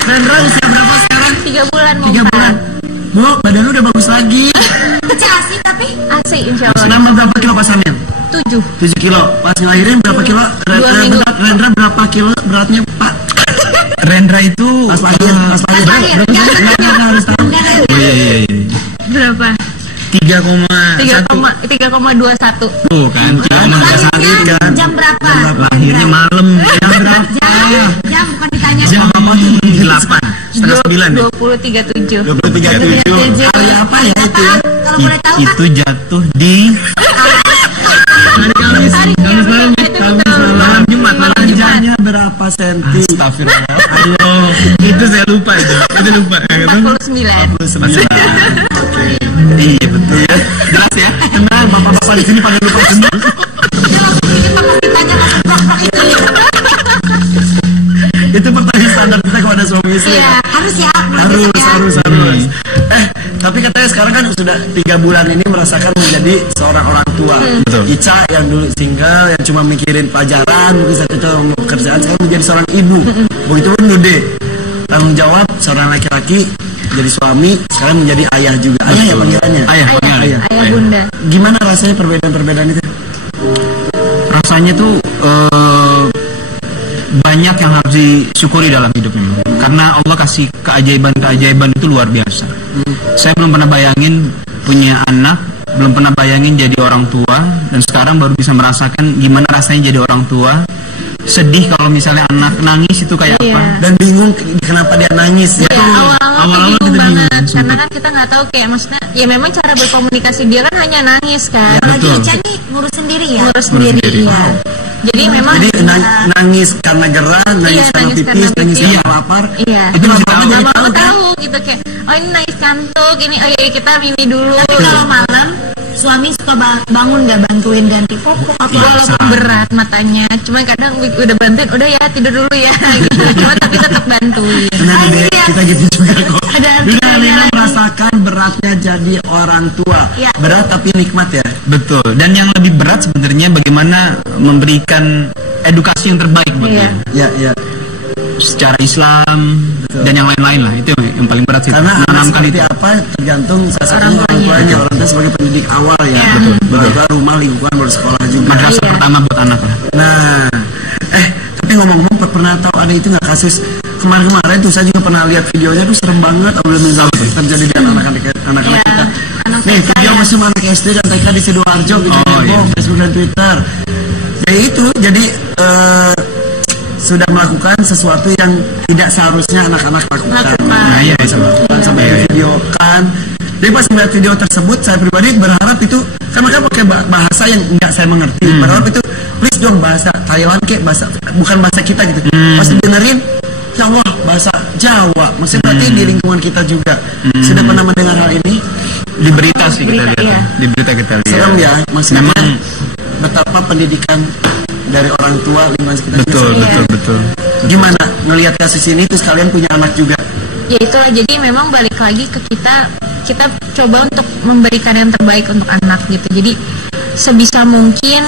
Rendra usia berapa sekarang? 3 bulan mau 3 bulan. Bu, badan lu udah bagus lagi. Kecil asik tapi asik insya Allah. Nambah berapa kilo pasannya? 7. 7 kilo. Pas ngelahirin berapa kilo? minggu. Rendra berapa kilo beratnya, Pak? Rendra itu Pas lahir. Berapa kilo? Enggak harus tahu. Oh iya. Berapa? 3,1. 3,21. Tuh kan, 3,1 kan. jam berapa? Lahirnya malam. Jam berapa? Jam bukan ditanya. Jam apa tuh? 8. Setengah 9 ya? 20.37. 23.7. Hari apa ya itu ya? Kalau boleh tahu kan? Itu jatuh di malam Jumat. Panjangnya berapa senti? Astagfirullah. Ayo, itu saya lupa itu. Itu lupa. 49. Iya betul ya. Jelas ya. Tenang, bapak-bapak di sini pada lupa semua. Ditanya masuk blok-blok itu. Itu pertanyaan standar kita kepada suami istri. Iya, harus ya. Harus. Tapi katanya sekarang kan sudah 3 bulan ini merasakan menjadi seorang orang tua. Betul. Ica yang dulu single, yang cuma mikirin pelajaran, mungkin saat itu mau pekerjaan, sekarang menjadi seorang ibu. Begitu pun Dude, tanggung jawab seorang laki-laki jadi suami, sekarang menjadi ayah juga. Ayah ya panggilannya. Ayah. Ayah bunda. Gimana rasanya perbedaan-perbedaan itu? Rasanya tuh banyak yang harus disyukuri dalam hidup ini. Karena Allah kasih keajaiban itu luar biasa. Saya belum pernah bayangin punya anak, belum pernah bayangin jadi orang tua, dan sekarang baru bisa merasakan gimana rasanya jadi orang tua. Sedih kalau misalnya anak nangis itu kayak Iya. apa? Dan bingung kenapa dia nangis ya. Ya, awal-awal kita bingung banget bingung, karena kan kita nggak tahu kayak maksudnya ya memang cara berkomunikasi dia kan hanya nangis kan. Lagi Betul. Ica nih ngurus sendiri ya. Ngurus sendiri sendiri. ya. Jadi memang Jadi nangis karena gerah, nangis Iya, karena nangis pipis, karena nangis pipis. karena lapar. iya. Itu masih Lama-lama tahu. jadi Nggak mau kan? tahu gitu kayak oh ini nangis kantuk ini oh iya kita mimi dulu. Tapi kalau malam suami suka bangun nggak bantuin ganti popok apa Walaupun berat matanya, cuma kadang udah bantuin, udah ya tidur dulu ya. Gitu. Cuma tapi tetap bantuin. Tenang Dede, kita gitu juga kok. Ada Dude artinya memang lagi. merasakan beratnya jadi orang tua. Ya. Berat tapi nikmat ya. Betul. Dan yang lebih berat sebenarnya bagaimana memberikan edukasi yang terbaik buat Iya. dia. Ya. Secara Islam dan yang lain-lain lah. Itu yang paling berat sih. Karena anak Menanamkan seperti itu. apa tergantung salah satunya orang tuanya. Orang tua sebagai pendidik awal ya. Ya. Betul. Rumah, lingkungan, baru sekolah juga. Madrasah Iya. pertama buat anak lah. Nah, tapi ngomong-ngomong pernah tahu ada itu nggak kasus kemarin tuh, saya juga pernah lihat videonya tuh, serem banget terjadi dengan anak-anak kita. Nih video mesum anak SD dan TK di Sidoarjo gitu, Facebook dan Twitter. Ya itu jadi sudah melakukan sesuatu yang tidak seharusnya anak-anak lakukan. Nah, iya itu. Sampai divideokan. Jadi pas melihat video tersebut, saya pribadi berharap itu, kan mereka pakai bahasa yang nggak saya mengerti. Berharap itu, please dong bahasa Thailand kayak bahasa, bukan bahasa kita gitu. Pas dibenerin, ya Allah bahasa Jawa. Maksudnya berarti di lingkungan kita juga. Sudah pernah mendengar hal ini? Di berita sih kita lihat. Iya. Di berita kita lihat. Serem ya, maksudnya Memang betapa pendidikan dari orang tua lingkungan sekitar. Betul. Gimana ngelihat kasus ini terus kalian punya anak juga? Ya itulah, jadi memang balik lagi ke kita coba untuk memberikan yang terbaik untuk anak gitu. Jadi sebisa mungkin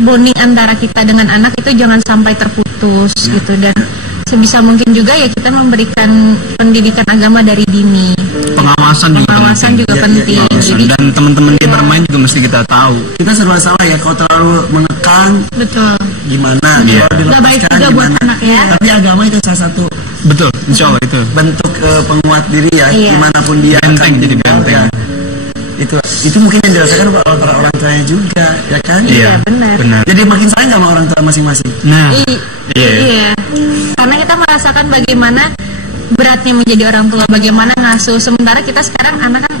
bonding antara kita dengan anak itu jangan sampai terputus gitu, dan sebisa mungkin juga ya kita memberikan pendidikan agama dari dini. Pengawasan juga penting. Jadi, dan teman-teman dia bermain juga mesti kita tahu. Kita serba salah ya kalau terlalu mengekang. betul. Gimana? Iya. Kalau Gak baik dilepaskan juga buat gimana? anak ya. Tapi agama itu salah satu Betul, insya Allah itu. bentuk penguat diri ya, Iya. dimanapun dia Benteng, akan jadi tinggal, benteng. ya. Itu mungkin yang dirasakan oleh para orang tuanya juga, ya kan? Iya, benar. Jadi makin sayang sama orang tua masing-masing. Nah, Iya. Karena kita merasakan bagaimana beratnya menjadi orang tua, bagaimana ngasuh. Sementara kita sekarang anak kan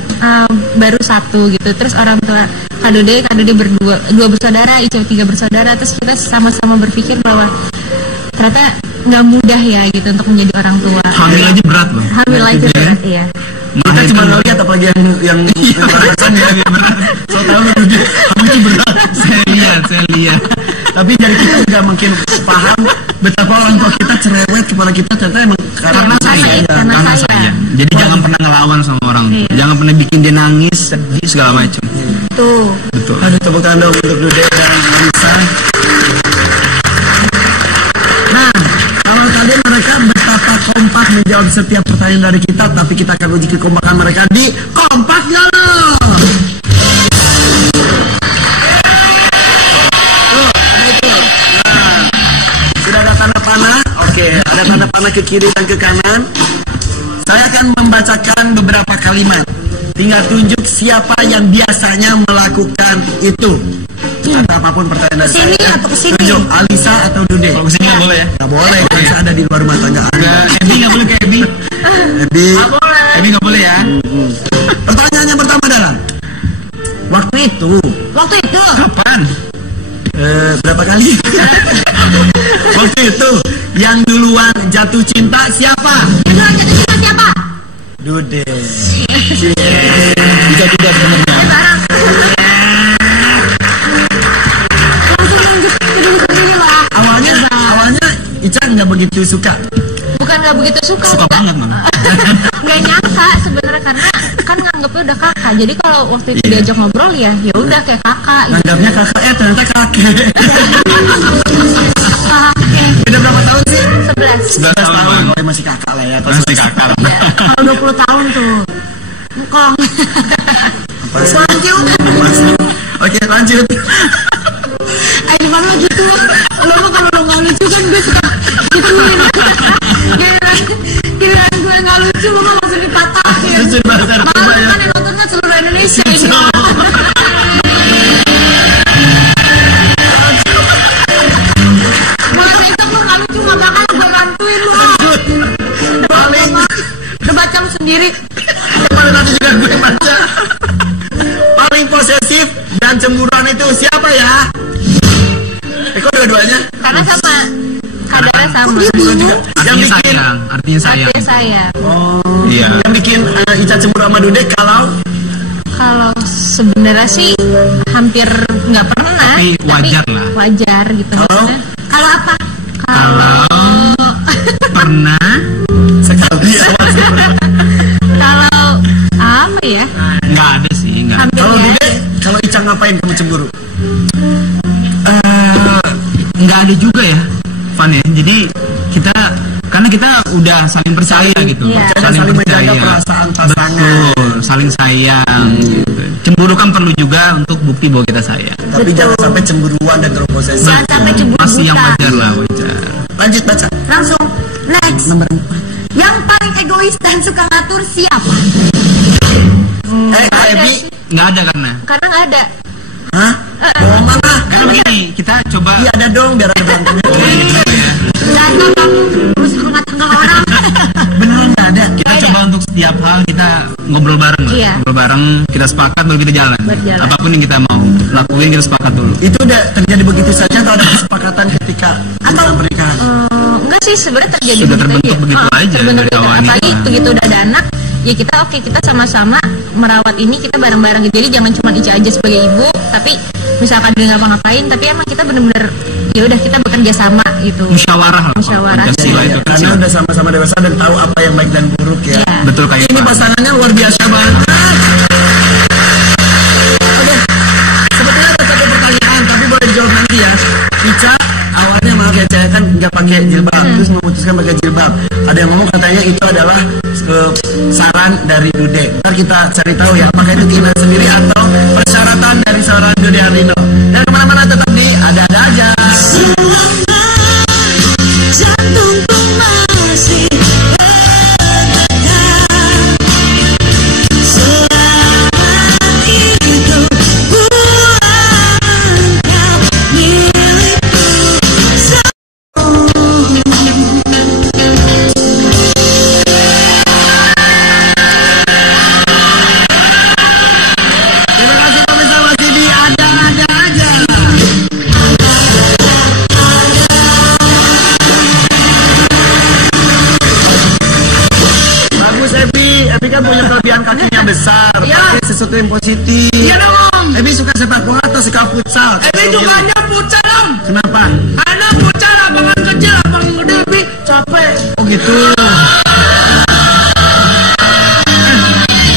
baru satu gitu. Terus orang tua Kak Dode dua bersaudara, Ica 3 bersaudara. Terus kita sama-sama berpikir bahwa ternyata nggak mudah ya gitu untuk menjadi orang tua. hamil aja berat loh. Hamil aja berat, iya. Kita cuma lihat apalagi yang merasakan ya. So tahu dia hamil itu berat. Saya lihat. Tapi dari kita juga mungkin paham betapa orang tua kita cerewet kepada kita, ternyata emang karena sayang. Karena sayang. Jadi jangan pernah ngelawan sama orang tua. Jangan pernah bikin dia nangis, sedih segala macam. Tuh. Betul. Aduh, tepuk tangan dong untuk Dude dan Alisa. Nah, kalau tadi mereka betapa kompak menjawab setiap pertanyaan dari kita, tapi kita akan uji kekompakan mereka di Kompak Galau. Sudah ada tanda panah? Oke, ada tanda panah ke kiri dan ke kanan. Saya akan membacakan beberapa kalimat. Tinggal tunjuk siapa yang biasanya melakukan itu. Atau apapun pertanyaan dari Sini saya. atau kesini? Tunjuk Alisa atau Dude. Kalau kesini nggak boleh ya? Nggak boleh, Alisa ada di luar rumah tangga Anda. Ebi nggak boleh kayak Ebi. Jadi, Ebi nggak boleh ya. pertanyaan yang pertama adalah, waktu itu Kapan? berapa kali? Waktu itu yang duluan jatuh cinta siapa? Dude. Bisa juga sebenarnya. Awalnya Ica nggak begitu suka. Bukan nggak begitu suka. Suka banget malah. Nggak nyangka sebenarnya, karena kan nganggapnya udah kakak. Jadi kalau waktu itu diajak ngobrol ya udah kayak kakak. Gitu. Nganggapnya kakak, ternyata kakek. Beda berapa tahun sih? 11. 11 tahun. Oh, masih kakak lah ya. Masih kakak lah. Kalau 20 tahun tuh Mukong. Oke, lanjut. Di mana gitu. Lo kalau lo nggak lucu kan gue suka gitu. Giliran gue nggak lucu lo langsung dipatahin. Lucu banget, coba Malah ya. kan yang nontonnya seluruh Indonesia ini. Mulai besok lo nggak lucu nggak bakal gue bantuin lo. Udah baca lo sendiri. Kemarin nanti juga gue baca. Paling posesif dan cemburuan itu siapa ya? Kok dua-duanya? Karena sama kadarnya sama. Artinya sayang. Artinya sayang. Artinya sayang. Oh, Iya. yang bikin Ica cemburu sama Dude Kalau sebenarnya sih hampir nggak pernah. Tapi wajar lah. Wajar gitu. Kalau? Maksudnya. Kalau apa? Kalau pernah sekali Kalau apa ya? nggak ada sih, nggak. Hampir Kalau ya. Dude, kalau Ica ngapain kamu cemburu? Nggak ada juga ya, Van ya. Jadi karena kita udah saling percaya gitu, Iya. Saling menjaga perasaan pasangan. Betul, saling sayang. Gitu. Cemburu kan perlu juga untuk bukti bahwa kita sayang. Tapi jangan sampai cemburuan dan terposesif. Jangan sampai cemburu Masih yang buta. wajar lah, wajar. Lanjut baca. Langsung next. Nomor 4. Yang paling egois dan suka ngatur siapa? Ebi. Nggak ada Karena nggak ada. Hah? Bohong mana? karena begini, kita coba Iya ada dong biar ada berantemnya. Jangan kamu terus rumah tangga orang. Beneran nggak ada. kita coba untuk setiap hal kita ngobrol bareng lah. Iya. Ngobrol bareng, kita sepakat baru kita jalan. Berjalan. Apapun yang kita mau lakuin kita sepakat dulu. Itu udah terjadi begitu saja atau ada kesepakatan ketika kita pernikahan? Enggak sih, sebenarnya terjadi Sudah begitu terbentuk begitu aja terbentuk dari begitu. awal Apalagi nikah. begitu udah ada anak, ya kita kita sama-sama merawat ini, kita bareng-bareng gitu. Jadi jangan cuma Ica aja sebagai ibu, tapi misalkan dia ngapa-ngapain, tapi emang kita benar-benar ya udah kita bekerja sama gitu. Musyawarah lah. Musyawarah. Pancasila itu Karena kecil. udah sama-sama dewasa dan tahu apa yang baik dan buruk ya. Iya. Betul kayak Ini Pak. pasangannya luar biasa banget. Oke, sebetulnya ada satu pertanyaan, tapi boleh dijawab nanti ya. Ica awalnya maaf ya, saya kan nggak pakai jilbab, terus memutuskan pakai jilbab. Ada yang ngomong katanya itu adalah saran dari Dude. Ntar kita cari tahu ya, apakah itu keinginan sendiri atau persyaratan dari seorang Dude Harlino. Dan kemana-mana tetap di ada-ada aja. Jantungku masih Terima kasih pemirsa, masih di ada-ada aja. Bagus Ebi kan punya kelebihan kakinya besar. Pakai sesuatu yang positif. Iya dong. Ebi suka sepak bola atau suka futsal? Ebi sukanya futsal om. Kenapa? Karena futsal lapangan kecil, lapangan gede Ebi capek. Oh gitu.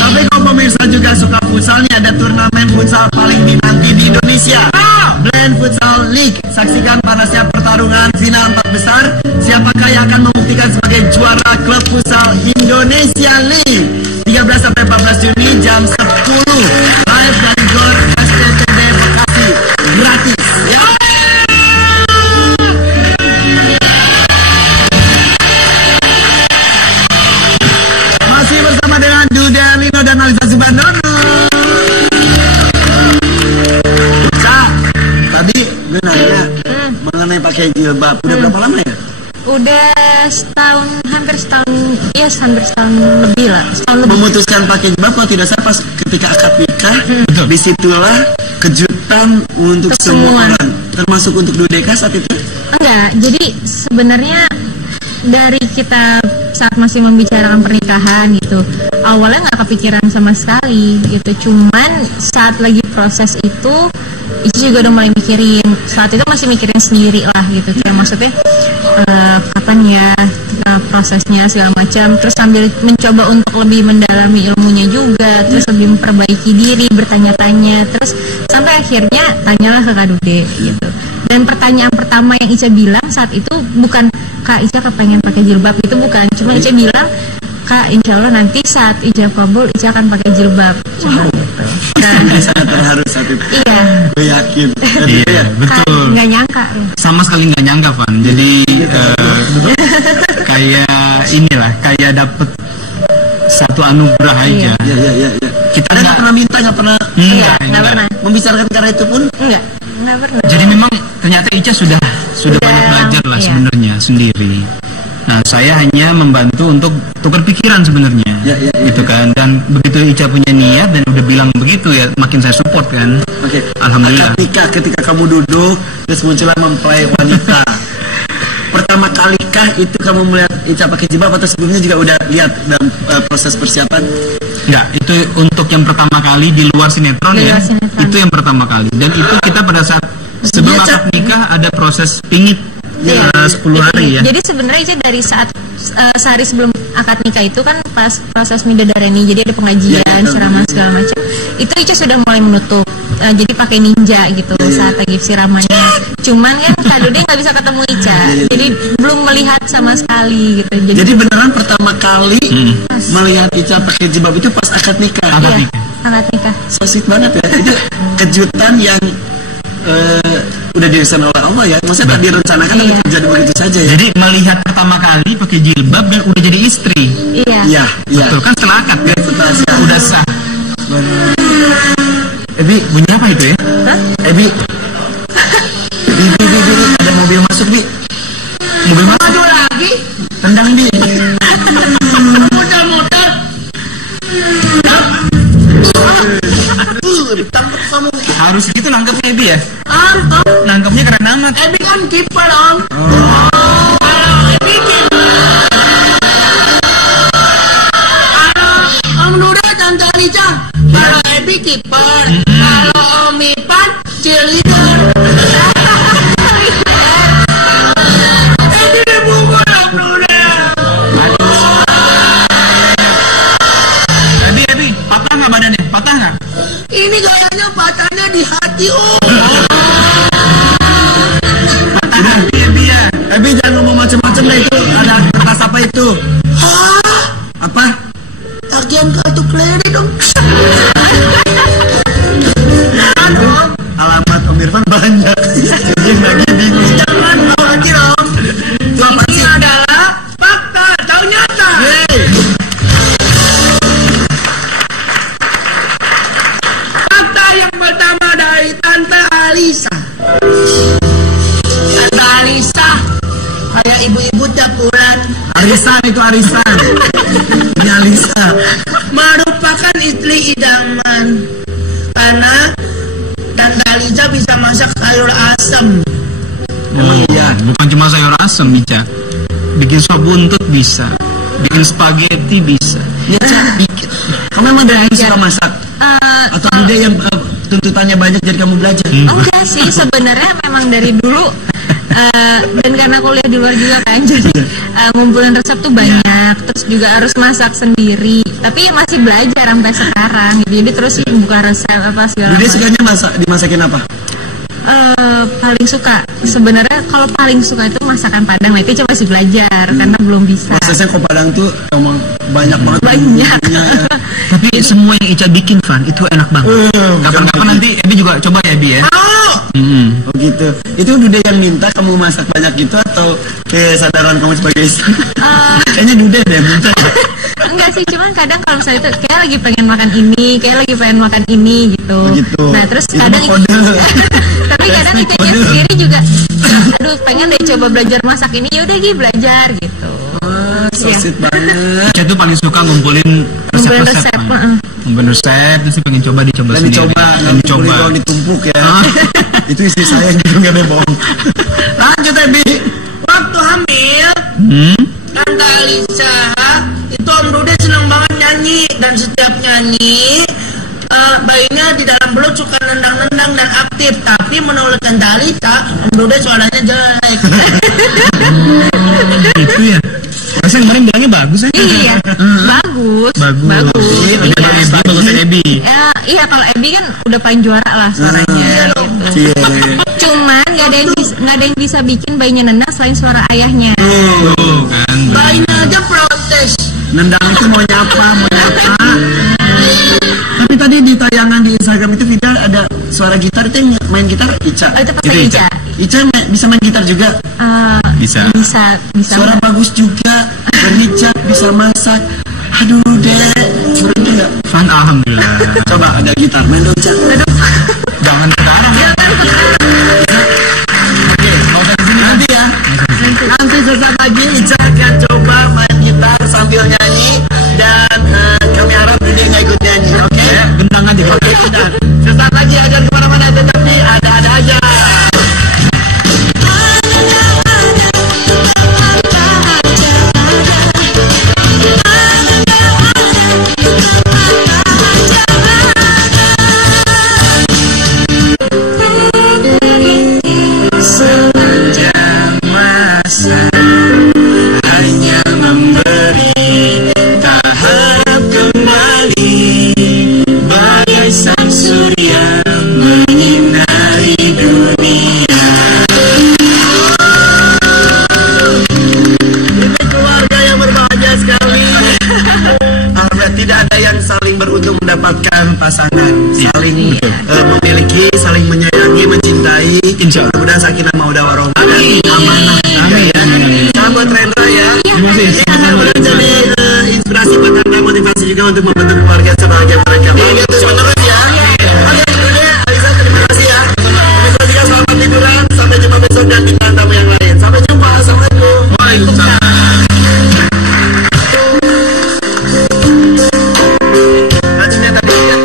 Tapi kalau pemirsa juga suka futsal nih, ada turnamen futsal paling dinanti di Indonesia. Blend Futsal League. Saksikan panasnya pertarungan final 4 besar. Siapakah yang akan membuktikan sebagai juara klub futsal Indonesia League? 13 sampai 14 Juni jam 10. Live dari Gor STTD Bekasi. Gratis. Ya. Masih bersama dengan Dude Harlino dan Alisa Subandono. Kak, tadi gue nanya mengenai pakai jilbab. Udah berapa lama ya? Udah hampir setahun lebih lah, setahun lebih. Memutuskan pakai jilbab kalau tidak salah pas ketika akad nikah. Disitulah kejutan untuk semua orang, termasuk untuk Dudeka saat itu. Enggak, jadi sebenarnya dari kita saat masih membicarakan pernikahan gitu, awalnya nggak kepikiran sama sekali gitu. Cuman saat lagi proses itu juga udah mulai mikirin. Saat itu masih mikirin sendiri lah gitu, kayak maksudnya kapan ya prosesnya segala macam. Terus sambil mencoba untuk lebih mendalami ilmunya juga, terus lebih memperbaiki diri, bertanya-tanya, terus sampai akhirnya tanyalah ke Kak Dude gitu. Dan pertanyaan pertama yang Ica bilang saat itu bukan Kak Ica kepengen pakai jilbab, itu bukan. Cuma Ica bilang, Kak insya Allah nanti saat Ica kabul Ica akan pakai jilbab. Cuma gitu. Saya sangat terharu saat itu. Iya. Gue yakin. Iya, betul. Nggak nyangka. Sama sekali nggak nyangka, Van. Jadi kayak inilah, kayak dapet satu anugerah aja. Iya. Kita Anda nggak pernah minta, nggak pernah Nggak pernah. membicarakan karena itu pun. Nggak pernah. Jadi memang ternyata Ica sudah banyak belajar lah iya. sebenarnya sendiri. Nah, saya hanya membantu untuk tukar pikiran sebenarnya, Ya. gitu kan. Dan begitu Ica punya niat dan udah bilang begitu ya, makin saya support kan. Oke. Alhamdulillah. Ketika kamu duduk, terus muncullah mempelai wanita. Pertama kalikah itu kamu melihat Ica pakai jilbab atau sebelumnya juga udah lihat dalam proses persiapan? Enggak, itu untuk yang pertama kali di luar sinetron Di ya. luar sinetron. Itu yang pertama kali. Dan itu kita pada saat sebelum Iya, akad nikah ada proses pingit 10 hari ya. Jadi sebenarnya Ica dari saat sehari sebelum akad nikah itu kan pas proses midodareni, jadi ada pengajian, siraman segala macam. Itu Ica sudah mulai menutup. Jadi pakai ninja gitu saat lagi siramannya. Cuman kan Kak Dude nggak bisa ketemu Ica, jadi belum melihat sama sekali gitu. Jadi beneran pertama kali melihat Ica pakai jilbab itu pas akad nikah. Akad iya, nikah. akad nikah. So sweet banget ya. Itu kejutan yang udah direncanakan oleh Allah ya. Maksudnya tak direncanakan tapi terjadi begitu saja ya. Jadi melihat pertama kali pakai jilbab dan udah jadi istri. Iya. Betul kan setelah akad ya. Udah sah. Ebi, bunyi apa itu ya? Ebi. Bi, ada mobil masuk, Bi. Mobil masuk. Aduh lagi. Tendang, Bi. Mudah-mudah. Ditangkap kamu. Harus gitu nangkepnya Ebi ya? Om. Nangkepnya keren amat. Ebi kan kiper Om. Kalau Ebi kiper. Om Duda Tante Alica. Kalau Ebi kiper. Kalau Om Ipan cheerleader. Ebi dibungkul Om Duda. Ebi, patah nggak badannya? Patah nggak? Ini gayanya patahnya di hati Om. Patah Ebi ya. Ebi jangan ngomong macam-macam deh itu. Ada kertas apa itu? Hah? Apa? Tagihan kartu kredit dong. Alamat Om Irfan banyak. Jadi lagi bingung. Jangan khawatir Om. Itu apa Ini sih? adalah fakta atau nyata. Fakta yang pertama dari Tante Alisa. Tante Alisa, kayak ibu-ibu dapuran, Arisan itu arisan. Ini Alisa. merupakan istri idaman karena Tante Alisa bisa masak sayur asem. Emang iya. Bukan cuma sayur asem, Ica. Bikin sop buntut bisa. Bikin spaghetti bisa. Ya, Ca, dikit. Kamu emang dari yang suka masak? Atau Dude yang tuntutannya banyak jadi kamu belajar? Enggak sih, sebenarnya memang dari dulu dan karena kuliah di luar juga kan, jadi ngumpulin resep tuh banyak, terus juga harus masak sendiri. Tapi ya masih belajar sampai sekarang, jadi terus buka resep apa segala Dude macam. sukanya dimasakin apa? Paling suka sebenarnya kalau paling suka itu masakan Padang. Nah itu coba masih belajar karena belum bisa. Prosesnya kok Padang tuh emang banyak banget. Banyak. bumbunya, ya. Tapi semua yang Ica bikin, Van, itu enak banget. Kapan-kapan nanti Ebi juga coba ya, Bi ya. Oh gitu. Itu Dude yang minta kamu masak banyak gitu atau kesadaran kamu sebagai istri? Kayaknya Dude deh minta. Enggak sih, cuman kadang kalau misalnya itu kayak lagi pengen makan ini, kayak lagi pengen makan ini gitu. Begitu. Nah terus Itu kadang mah kode. tapi kadang kitanya sendiri juga, aduh pengen deh coba belajar masak ini, yaudah Gi belajar gitu. So sweet banget. Ica tuh paling suka ngumpulin Ngumpulin resep-resep. resep, Ngumpulin resep, terus pengen coba dicoba Dan sendiri. dicoba, Dan dicoba. kalau ditumpuk ya. Itu istri saya gitu nggak ada bohong. Lanjut Ebi. Waktu hamil, Tante Alisa itu Om Dude senang banget nyanyi, dan setiap nyanyi bayinya di dalam perut suka nendang-nendang dan aktif. Tapi menurut Tante Alisa, Om Dude suaranya jelek. Itu ya. Masa yang kemarin bilangnya bagus ya? Iya, bagus. Lebih bagus Ebi, bagus Ebi. Iya kalau Ebi kan udah paling juara lah suaranya. Gitu. Cuman nggak ada yang bisa bikin bayinya nendang selain suara ayahnya. Tuh kan. Bayinya aja protes. Nendang itu mau nyapa. Tapi tadi di tayangan di Instagram itu video ada suara gitar, itu yang main gitar Ica. Oh, itu pakai Ica. Ica bisa main gitar juga. Bisa. Suara bagus juga, berhijab, bisa masak. Aduh deh, beruntung nggak? Van, alhamdulillah. Coba ada gitar, main dong Ica. Jangan sekarang ya. Oke, mau ke sini Nanti ya. Nanti sesaat lagi Ica akan coba main gitar sambil nyanyi. Dan kami harap dia nggak ikut nyanyi, oke? gendang aja. Oke, dan sesaat lagi akan kemana-mana, tetapi ada-ada aja. Sepanjang masa hanya memberi, tak harap kembali, bagai sang surya menyinari dunia. Ini keluarga yang berbahagia sekali. Alhamdulillah tidak ada yang saling beruntung mendapatkan pasangan, saling memiliki, saling menyayangi, mencintai. Insya Allah. mawaddah, sakinah, mawaddah warahmah. Amanah. Amin. Salam buat Rendra ya. Terima kasih. Semoga jadi inspirasi buat Anda, motivasi juga untuk membentuk keluarga sebahagia mereka. Bahagia terus menerus ya. Oke, Bude, Alisa, terima kasih ya. Pemirsa juga selamat liburan. Sampai jumpa besok dan bintang tamu yang lain. Sampai jumpa. Assalamualaikum. Waalaikumsalam. Lanjutnya tadi ya.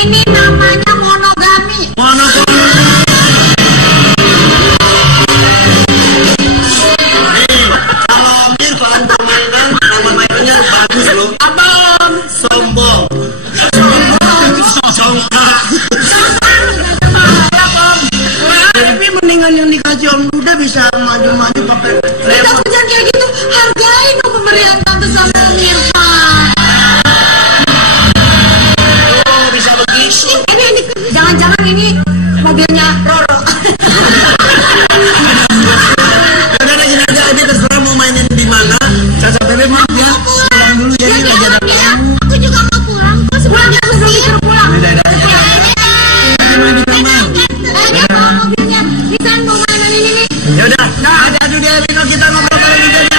Ini namanya monogami. Kalau Irfan permainan, nama mainannya bagus loh. Abang. Sombong. Tapi mendingan yang dikasih Om Duda bisa maju-maju pakai Kita jangan kayak gitu. Hargain dong pemberian tante sama Om Irfan. bisa begitu. Ini jangan-jangan ini mobilnya Roro. Udah gini aja, ini terserah mau mainin di mana. Caca Bebe maaf ya. Pulang dulu ya, ini lagi ada tamu. Aku juga mau pulang. Kok semuanya belum disuruh pulang? Udah. Main di rumah. Ayo bawa mobilnya. Kita mau mainan ini nih. Ya udah, nah ada dunia Vino kita ngobrol kali ini aja.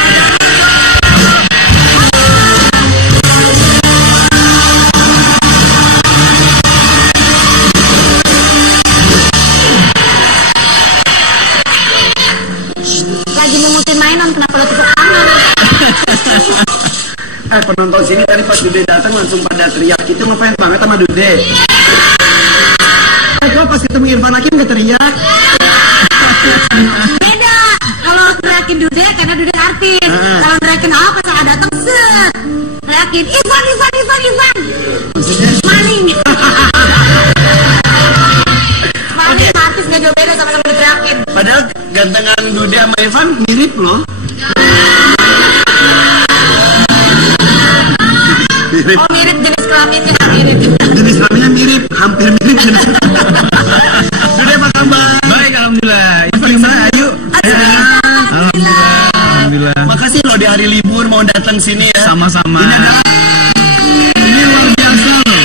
Lagi memutin mainan, kenapa lo tepuk tangan? Penonton sini tadi pas Dude datang langsung pada teriak itu ngefans banget sama Dude. Kok pas ketemu Irfan Hakim gak teriak? Beda. Kalau teriakin Dude karena Dude artis. Kalau teriakin apa saat datang set. teriakin, Ivan. Maning artis nggak jauh beda sama-sama diteriakin. Padahal gantengan Dude sama Ivan mirip loh. Oh mirip jenis kelaminnya mirip. Jenis kelaminnya mirip, hampir mirip. Dude apa kabar? Baik, alhamdulillah. Ivan gimana? Ayo. Alhamdulillah. Makasih loh di hari libur mau datang sini ya. Sama-sama. Ini luar biasa loh.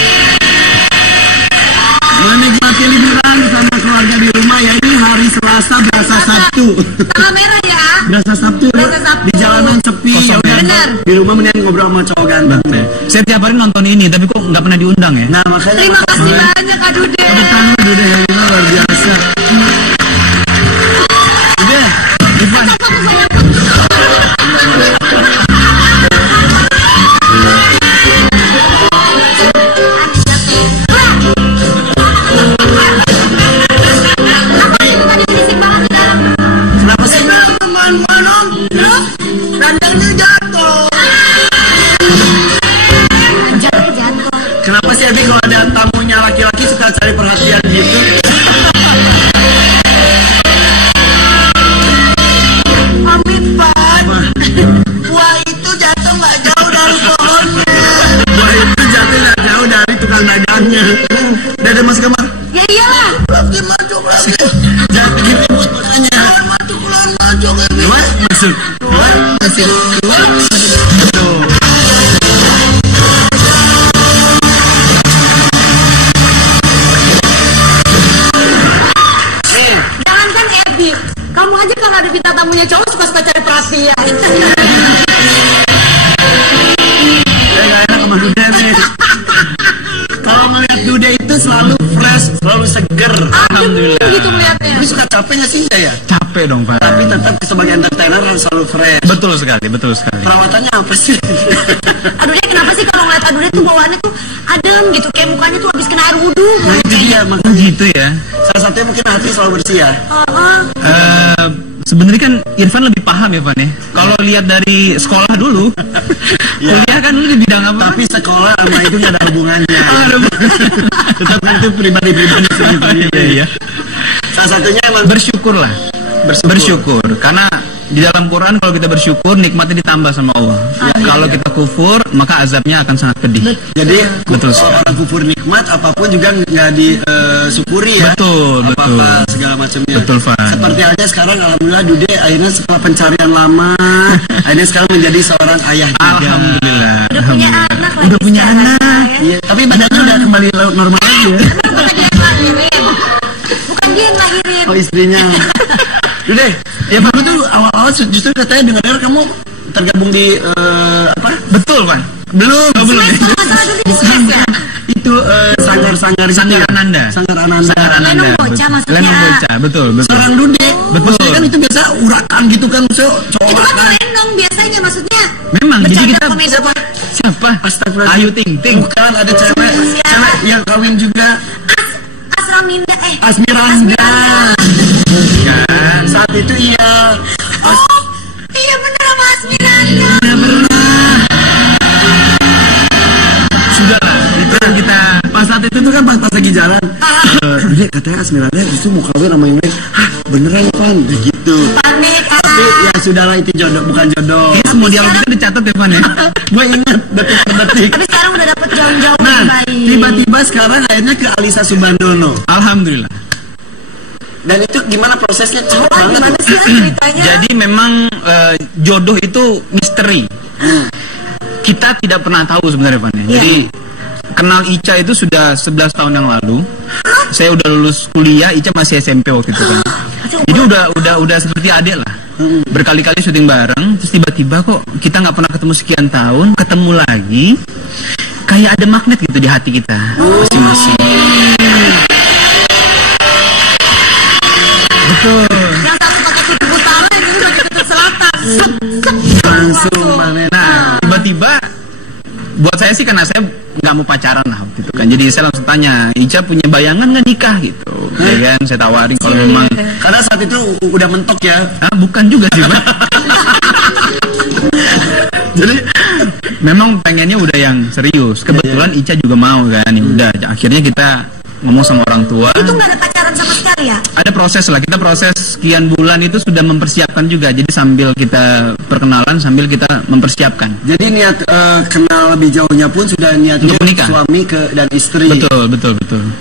Menikmati liburan sama keluarga di rumah ya. Ini hari Selasa berasa Sabtu. Tanggal merah ya. Berasa Sabtu. Di jalanan sepi. Ya udah. Di rumah mendingan ngobrol sama cowok ganteng. Saya tiap hari nonton ini, tapi kok nggak pernah diundang ya? Nah makanya. Terima kasih banyak Kak Dude. Tangan Dude ya, ini luar biasa. Udah, Ivan. Kenapa sih? Teman-teman, randangnya jatuh. Kenapa sih Abi kalau ada tamunya laki-laki suka cari perhatian gitu? Amin, Pak. Buah itu jatuh nggak jauh dari pohonnya. Wah itu jatuh nggak jauh dari tukang dagangnya. Udah ada mas kamar? Ya iyalah. Lagi maju lagi. Jatuh gini makanya. Maju lagi. Keluar masuk. Keluar masuk. Keluar masuk. Tuh. Jangankan Ebi, kamu aja kalau ada bintang tamunya cowok suka cari perhatian. Saya gak enak sama Dude nih. Kalau melihat Dude itu selalu fresh, selalu seger. Alhamdulillah. Gitu melihatnya. Tapi suka capek gak sih ya? Capek dong, Pak. Tapi tetap sebagai entertainer harus selalu fresh. Betul sekali. Perawatannya apa sih? Aduh deh, kenapa sih kalau ngeliat Aduh deh tuh bawaannya tuh adem gitu, kayak mukanya tuh habis kena air wudhu. Nah itu dia Oh makanya. gitu ya. Salah satunya mungkin hati selalu bersih ya. Sebenarnya kan Irfan lebih paham ya, Pan ya. Kalau lihat dari sekolah dulu, kuliah kan dulu di bidang apa? Tapi sekolah sama itu gak ada hubungannya. Tetap kan itu pribadi-pribadi sendiri. Iya. Salah satunya emang Bersyukur lah. Bersyukur. Karena di dalam Quran kalau kita bersyukur nikmatnya ditambah sama Allah. Kalau kita kufur maka azabnya akan sangat pedih. jadi Betul orang kufur nikmat apapun juga nggak disyukuri ya. Betul. Apa segala macamnya. Betul, Fan. Seperti halnya sekarang alhamdulillah Dude akhirnya setelah pencarian lama akhirnya sekarang menjadi seorang ayah juga. Alhamdulillah. Udah punya anak lagi. Udah punya sekarang, anak. ya. Iya, tapi badannya udah kembali normal lagi ya. Bukan dia yang lahirin. Bukan dia yang lahirin. Oh istrinya. Dude, ya baru tuh awal-awal justru katanya dengar kamu tergabung di apa? Betul, Pan. Belum. Belum. Itu Sanggar Sanggar Ananda. Sanggar Ananda. Lenong bocah maksudnya. Lenong bocah, betul. Seorang Dude. Betul. Maksudnya kan itu biasa urakan gitu kan, so cowok Itu kan kan. lenong biasanya maksudnya. Memang jadi Bercanda kita komedi. siapa? Astagfirullah. Ayu Ting Ting. Bukan ada cewek yang kawin juga. Asraminda Asmiranda. Kan saat itu iya. Oh, iya bener sama Asmiranda. Sudah lah, itu kan kita Pas saat itu tuh kan pas lagi jalan. Dia katanya Asmiranda itu mau kawin sama yang lain. Hah, beneran Pan? Gitu. Panik. Tapi ya sudahlah itu jodoh bukan jodoh. kayak semua dialog kita dicatat ya, Pan ya. Gue inget detik per detik. Tapi sekarang udah dapet jauh-jauh Nah, lebih baik. tiba-tiba sekarang akhirnya ke Alisa Subandono. Alhamdulillah. Dan itu gimana prosesnya? Cepet Oh, banget. gimana sih ceritanya? Jadi memang jodoh itu misteri. Kita tidak pernah tahu sebenarnya, Pan ya. Iya. Jadi kenal Ica itu sudah 11 tahun yang lalu. Saya udah lulus kuliah, Ica masih SMP waktu itu kan. Jadi udah seperti adik lah. Berkali-kali syuting bareng, terus tiba-tiba kok kita nggak pernah ketemu sekian tahun, ketemu lagi, kayak ada magnet gitu di hati kita masing-masing. Betul. Yang satu pakai kutub utara, yang satu pakai kutub selatan. Langsung magnet. Nah, tiba-tiba buat saya sih karena saya nggak mau pacaran lah gitu kan. Jadi saya langsung tanya, Ica punya bayangan nggak nikah gitu. Ya kan, saya tawarin kalau memang. Karena saat itu udah mentok ya. Ah, bukan juga sih, Pak. Jadi memang pengennya udah yang serius. Kebetulan Ica juga mau kan. Ya udah, akhirnya kita ngomong sama orang tua. Itu nggak ada pacaran sama sekali ya? Ada proses lah, kita proses sekian bulan itu sudah mempersiapkan juga. Jadi sambil kita perkenalan, sambil kita mempersiapkan. Jadi niat kenal lebih jauhnya pun sudah niatnya untuk menikah, suami dan istri. Betul.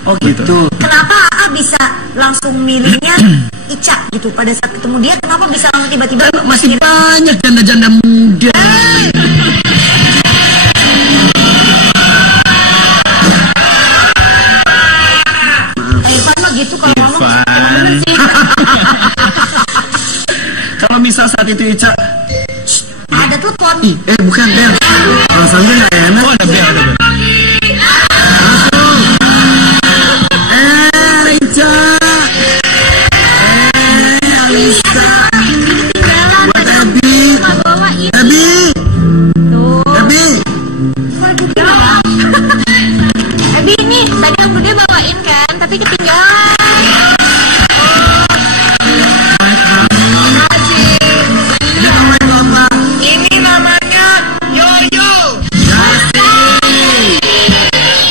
Oh gitu. Kenapa Aa bisa langsung milihnya Ica gitu pada saat ketemu dia? Kenapa bisa langsung tiba-tiba Masih banyak janda-janda muda. Ivan mah gitu kalau ngomong bener sih. Kalau misal saat itu Ica Ada telepon. bukan Bel. Kalau sambil nggak enak. Oh, ada bel. Ica. Alisa. Buat Ebi. Ebi. Ebi ini tadi Om Dude bawain kan, tapi ketinggalan. Ini namanya Yoyo.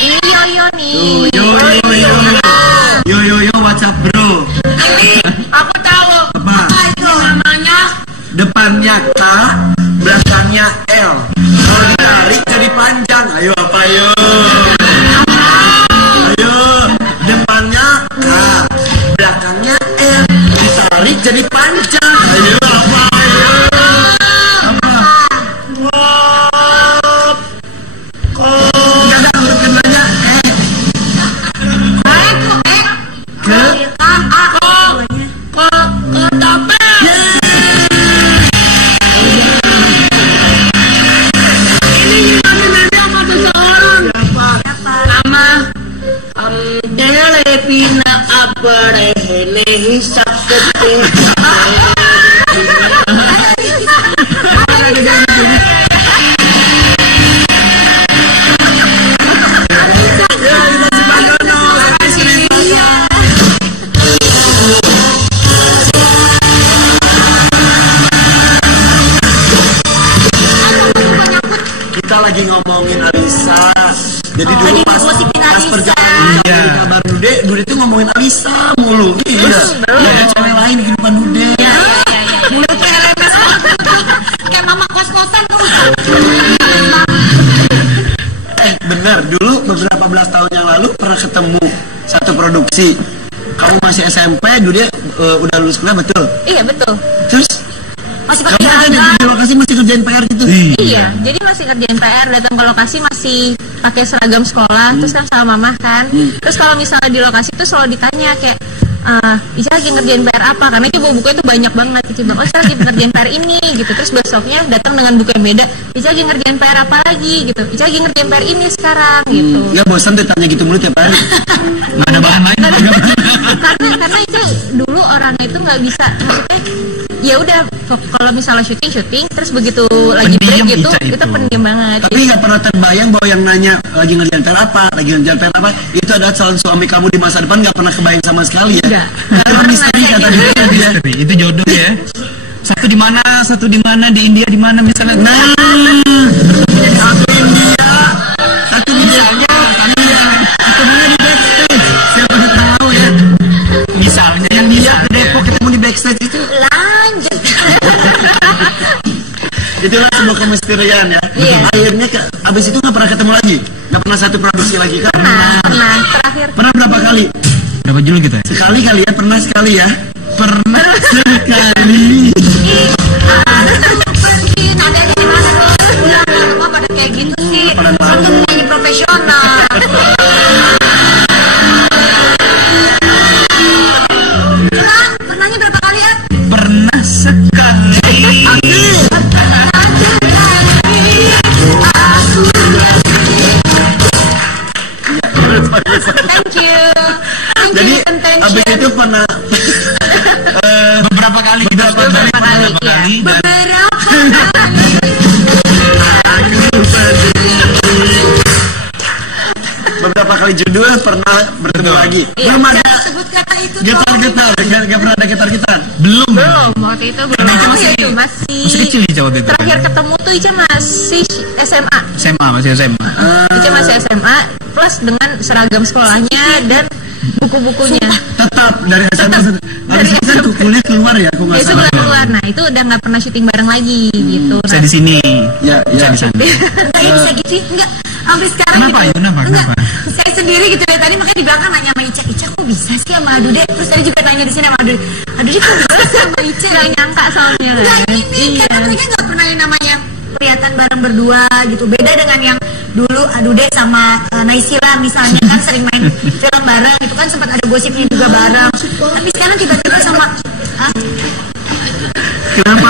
Ini Yoyo nih. Yo, WhatsApp bro. Aku tahu. Apa? Itu namanya Depannya K, belakangnya L. Kalau ditarik jadi panjang. Ayo apa yo? Ayo, depannya K, belakangnya L. Ditarik jadi panjang. Ayo apa? Pina aparehele hisap Kita lagi ngomongin Alisa. Jadi dulu pas perjalanan kabar Dude tuh ngomongin Alisa mulu. Iya. Gak ada cewek lain di kehidupan Dude. Mulutnya lemes banget. Kayak mama kos-kosan tuh. Bener, dulu beberapa belas tahun yang lalu pernah ketemu satu produksi. Kamu masih SMP, Dude udah lulus kuliah, betul? Iya betul. Terus Masih kamu pakai ada di lokasi masih kerjain PR gitu? Iya, jadi masih kerjain PR, datang ke lokasi masih pakai seragam sekolah, terus kan sama mama kan. Terus kalau misalnya di lokasi tuh selalu ditanya kayak, Ica lagi ngerjain PR apa? Karena itu buku itu banyak banget. Ica bilang, Ica lagi ngerjain PR ini gitu. Terus besoknya datang dengan buku yang beda. Ica lagi ngerjain PR apa lagi gitu. Ica lagi ngerjain PR ini sekarang gitu. Ya bosan ditanya gitu mulu tiap hari. Nggak ada bahan lain. karena Ica dulu orangnya itu nggak bisa, maksudnya ya udah kalau misalnya syuting terus begitu lagi break Pendiam gitu Ica itu. kita pendiam banget. Tapi nggak pernah terbayang bahwa yang nanya lagi ngerjain PR apa, itu adalah calon suami kamu di masa depan, nggak pernah kebayang sama sekali ya? Enggak. Karena misteri kata dia tadi ya. Itu jodoh ya. Satu di mana, di India di mana misalnya. Satu India, satu misalnya, ketemunya di backstage. Siapa udah tahu ya? Misalnya yang India ke Depok ketemu di backstage itu. lanjut. Itulah sebuah kemisterian ya. Iya. Akhirnya abis itu nggak pernah ketemu lagi, nggak pernah satu produksi lagi kan? Pernah terakhir Pernah berapa kali? berapa judul kita? Sekali kali ya, pernah sekali ya. Pernah sekali. Ada di mana semua pada kayak gitu sih. Satu penyanyi profesional. Bilang, pernahnya berapa kali ya? Pernah sekali. Thank you. Jadi abis itu pernah Beberapa kali kita beberapa kali, iya. dan beberapa kali judul pernah bertemu Betul. lagi. Iya. Belum ada Sebut kata itu Getar-getar, gak pernah ada getar-getar. Belum. Waktu itu belum. Masih kecil Ica waktu itu. Terakhir ketemu tuh Ica masih SMA. Masih SMA. Ica masih SMA plus dengan seragam sekolahnya dan buku-bukunya. Tetap dari SMA. Dari kan kuliah keluar ya, aku nggak Itu salah. keluar. Nah itu udah nggak pernah syuting bareng lagi gitu. Saya di sini. Ya, Saya di sana. Saya bisa gitu enggak sampai sekarang Kenapa gitu. ya? Kenapa? Saya sendiri gitu ya tadi makanya di belakang nanya sama Ica kok bisa sih sama Adude, terus tadi juga nanya di sini sama Adude kok bisa sih sama Ica. Nggak nyangka soalnya. Enggak ini karena mereka nggak pernah yang namanya kelihatan bareng berdua gitu, beda dengan yang dulu Adude sama Naysila misalnya kan sering main film bareng itu kan sempat ada gosipnya juga bareng, tapi sekarang tiba-tiba sama Kenapa,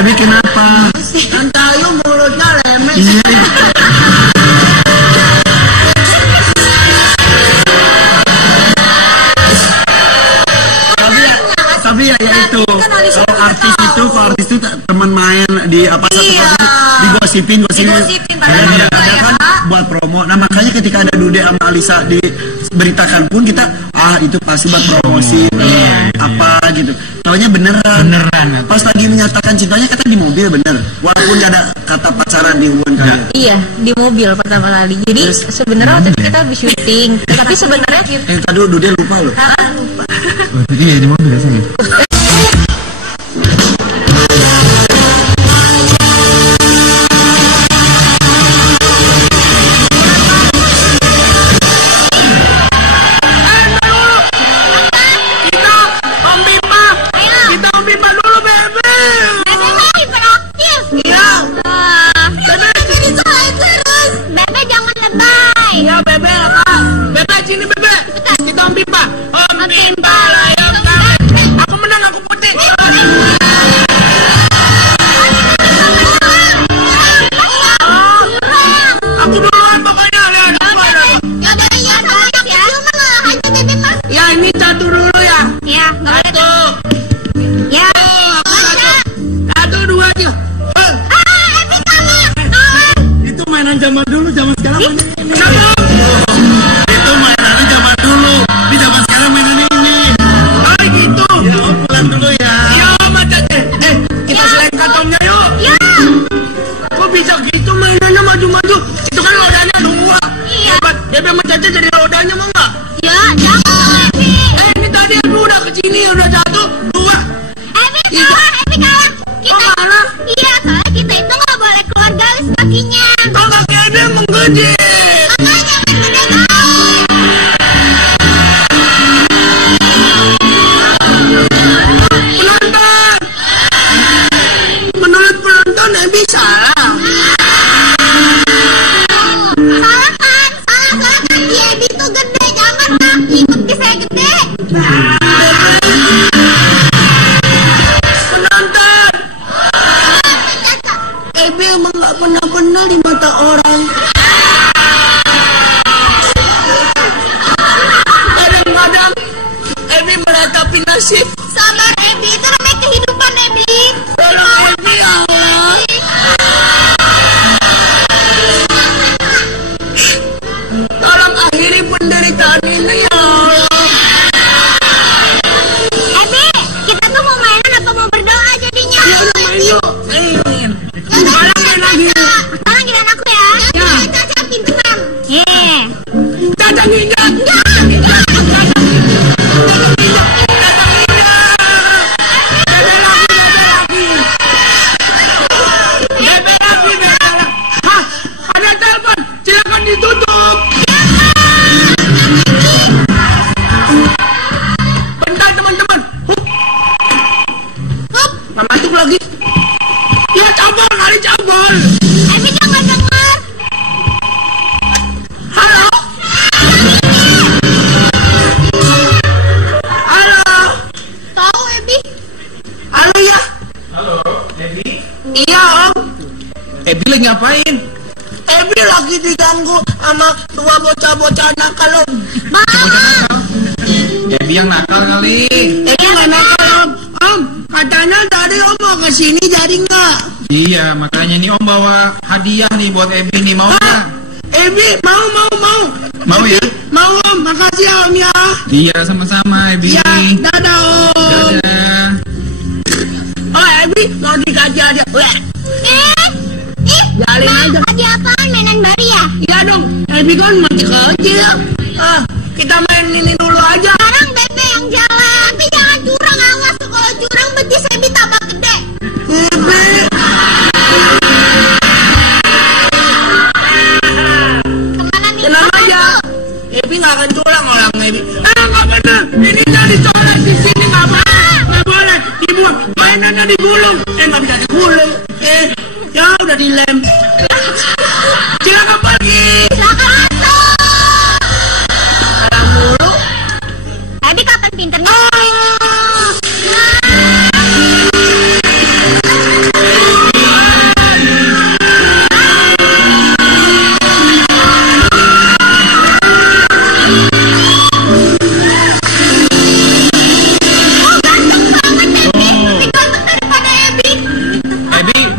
Ebi kenapa? Kan tahu mulutnya lemes. Iya. Tapi ya itu kalau artis itu teman main di apa satu digosipin padahal ada kan buat promo. Nah makanya ketika ada Dude sama Alisa diberitakan pun kita itu pasti buat promosi apa gitu. Taunya beneran. Pas lagi menyatakan cintanya kata di mobil bener. Walaupun gak ada kata pacaran di hubungan kalian. Iya di mobil pertama kali. Jadi sebenarnya waktu itu kita habis syuting. Tapi sebenarnya Tadi Dude lupa loh. Iya di mobil sini. Ngapain? Ebi lagi diganggu sama dua bocah-bocah nakal om. Ebi yang nakal kali. Ebi nggak nakal om. Katanya tadi om mau kesini jadi nggak? Iya makanya nih om bawa hadiah nih buat Ebi nih mau nggak? Ebi, mau. Mau ya? Mau Om, makasih Om ya. Iya, sama-sama Ebi. Ya, dadah Om. Dadah. Oh Ebi, mau dikaji aja. Jalin aja. Kaji apaan? Mainan bari ya? Iya dong, Ebi kan masih kecil ya. Kita main ini dulu aja. Sekarang Bebe yang jalan. Tapi jangan curang, awas tuh. Kalau curang betis Ebi tambah gede. Ebi. Tenang aja. Ebi nggak akan curang orang Ebi. Nggak bener. Ini jadi colek di sini nggak boleh. Nggak boleh. Dibuang. Mainannya digulung. Nggak bisa digulung. Ya udah dilem. Silakan pergi. Silakan masuk. Salam mulu. Ebi kapan pinternya?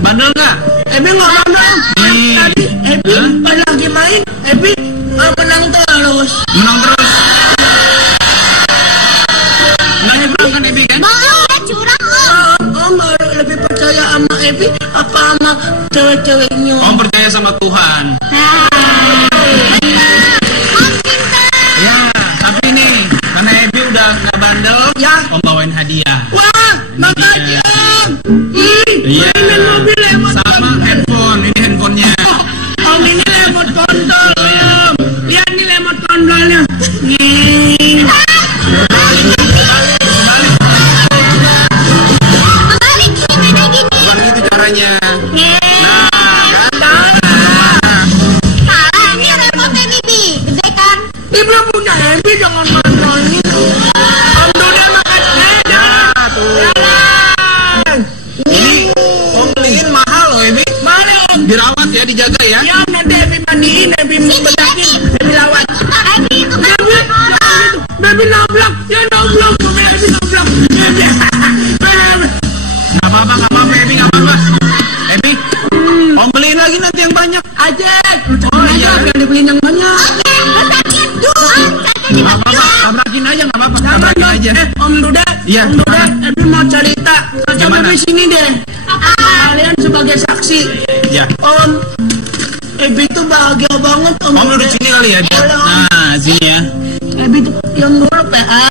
Bandel nggak? Ebi nggak bandel. Tadi Ebi pas lagi main, Ebi menang terus. Menang terus. Nggak curang kan Ebi kan? Boleh curang Om. Om lebih percaya sama Ebi apa sama cewek-ceweknya? Om percaya sama Tuhan. Om pintar. Ya, tapi nih karena Ebi udah nggak bandel, Ya. Om bawain hadiah. Wah, makasih Om. Iya. Mainin mobil emot Sama handphone, ini handphonenya. Om ini lemot kontol Om. Lihat nih lemot kontolnya. Nih. Kembali gimana gini? Bukan gitu caranya. Salah, ini remote Ebi. Gede kan? Dia belum punya Ebi, jangan main-main. Om Duda makan Ya, tuh. Ini Om beliin mahal loh Ebi. Mana Om? Dirawat ya, dijaga ya. Ya nanti Ebi mandiin, Ebi bedakin, Ebi lawat. Ebi itu kan Ebi nabrak, ya nabrak, Ebi nabrak. Nggak apa-apa Ebi, nggak apa-apa. Ebi, Om beliin lagi nanti yang banyak. Aja, Oh, iya. biar dibeliin yang banyak. Nggak apa-apa, tabrakin aja nggak apa-apa. Tabrakin aja. Om Duda, Iya. Om Duda, Ebi mau cerita. Coba Gimana? di sini deh. Kalian sebagai saksi. Ya. Om, Ebi tuh bahagia banget Om. Om duduk sini kali ya. Nah, sini ya. Ebi tuh yang dulu PA.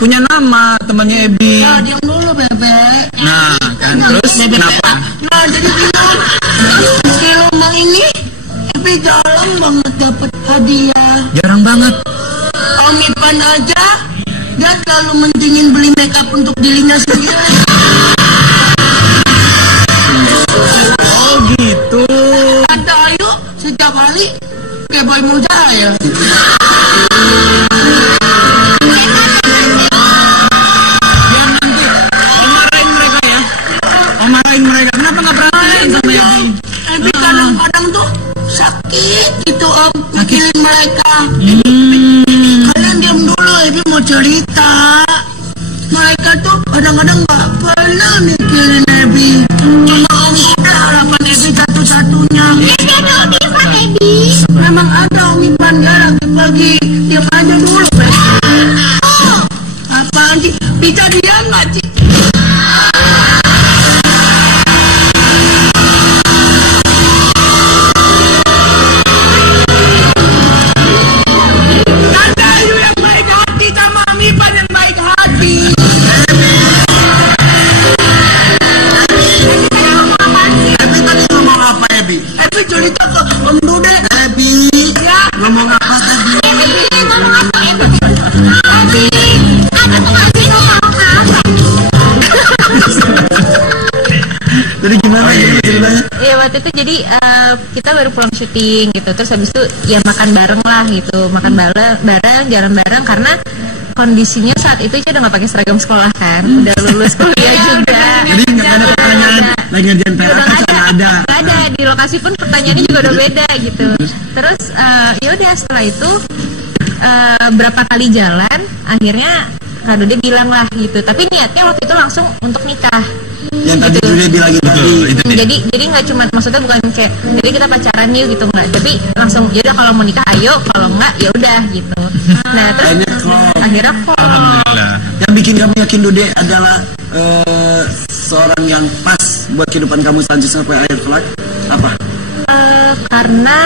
Punya nama temannya Ebi. Ya, diam dulu Bebek. Nah, kan terus kenapa? Nah, jadi gini. Di rumah ini, Ebi jarang banget dapet hadiah. Jarang banget. Om Ipan aja, dia selalu mentingin beli makeup untuk dirinya sendiri. Oh gitu. Tante Ayu setiap hari kayak boy muda ya. Biar nanti Om marahin mereka ya. Om marahin mereka. Kenapa nggak perhatiin sama Ebi? Ebi kadang-kadang tuh sakit gitu Om, mikirin mereka. Kalian diam dulu, Ebi mau cerita. Mereka tuh kadang-kadang gak pernah mikirin Ebi. Cuma Om Duda harapan Ebi satu-satunya. Ebi ada Om Ipan Ebi. Memang ada Om Ipan, dia lagi pergi. Diam aja dulu Beb. Apaan sih? Bisa diam gak sih? Tante Ayu yang baik hati sama Om Ipan yang baik hati. Ebi tadi ngomong apa Ebi? Ebi cerita ke Om Duda. Ebi Ya, ngomong apa Ebi? Ebi ngomong apa Ebi? Ebi, ada pengasih ngomong apa? Jadi gimana Ebi ceritanya? Iya waktu itu jadi kita baru pulang syuting gitu, terus habis itu ya makan bareng lah gitu, makan bareng, jalan bareng karena kondisinya saat itu Ica udah nggak pakai seragam sekolah kan, udah lulus kuliah juga. Jadi nggak ada pertanyaan lagi ngerjain PR Udah kan nggak nggak ada. nggak ada di lokasi pun pertanyaannya juga udah beda gitu. Terus ya udah setelah itu berapa kali jalan, akhirnya Kak Dude bilang lah gitu. Tapi niatnya waktu itu langsung untuk nikah. Yang tadi Gitu. Dude bilang tadi. Itu dia. Jadi nggak cuma, maksudnya bukan kayak jadi kita pacaran yuk gitu, nggak, tapi langsung jadi kalau mau nikah ayo, kalau nggak ya udah gitu. Nah terus akhirnya kok Alhamdulillah. Yang bikin kamu yakin Dude adalah seorang yang pas buat kehidupan kamu selanjutnya sampai akhir kelak apa? karena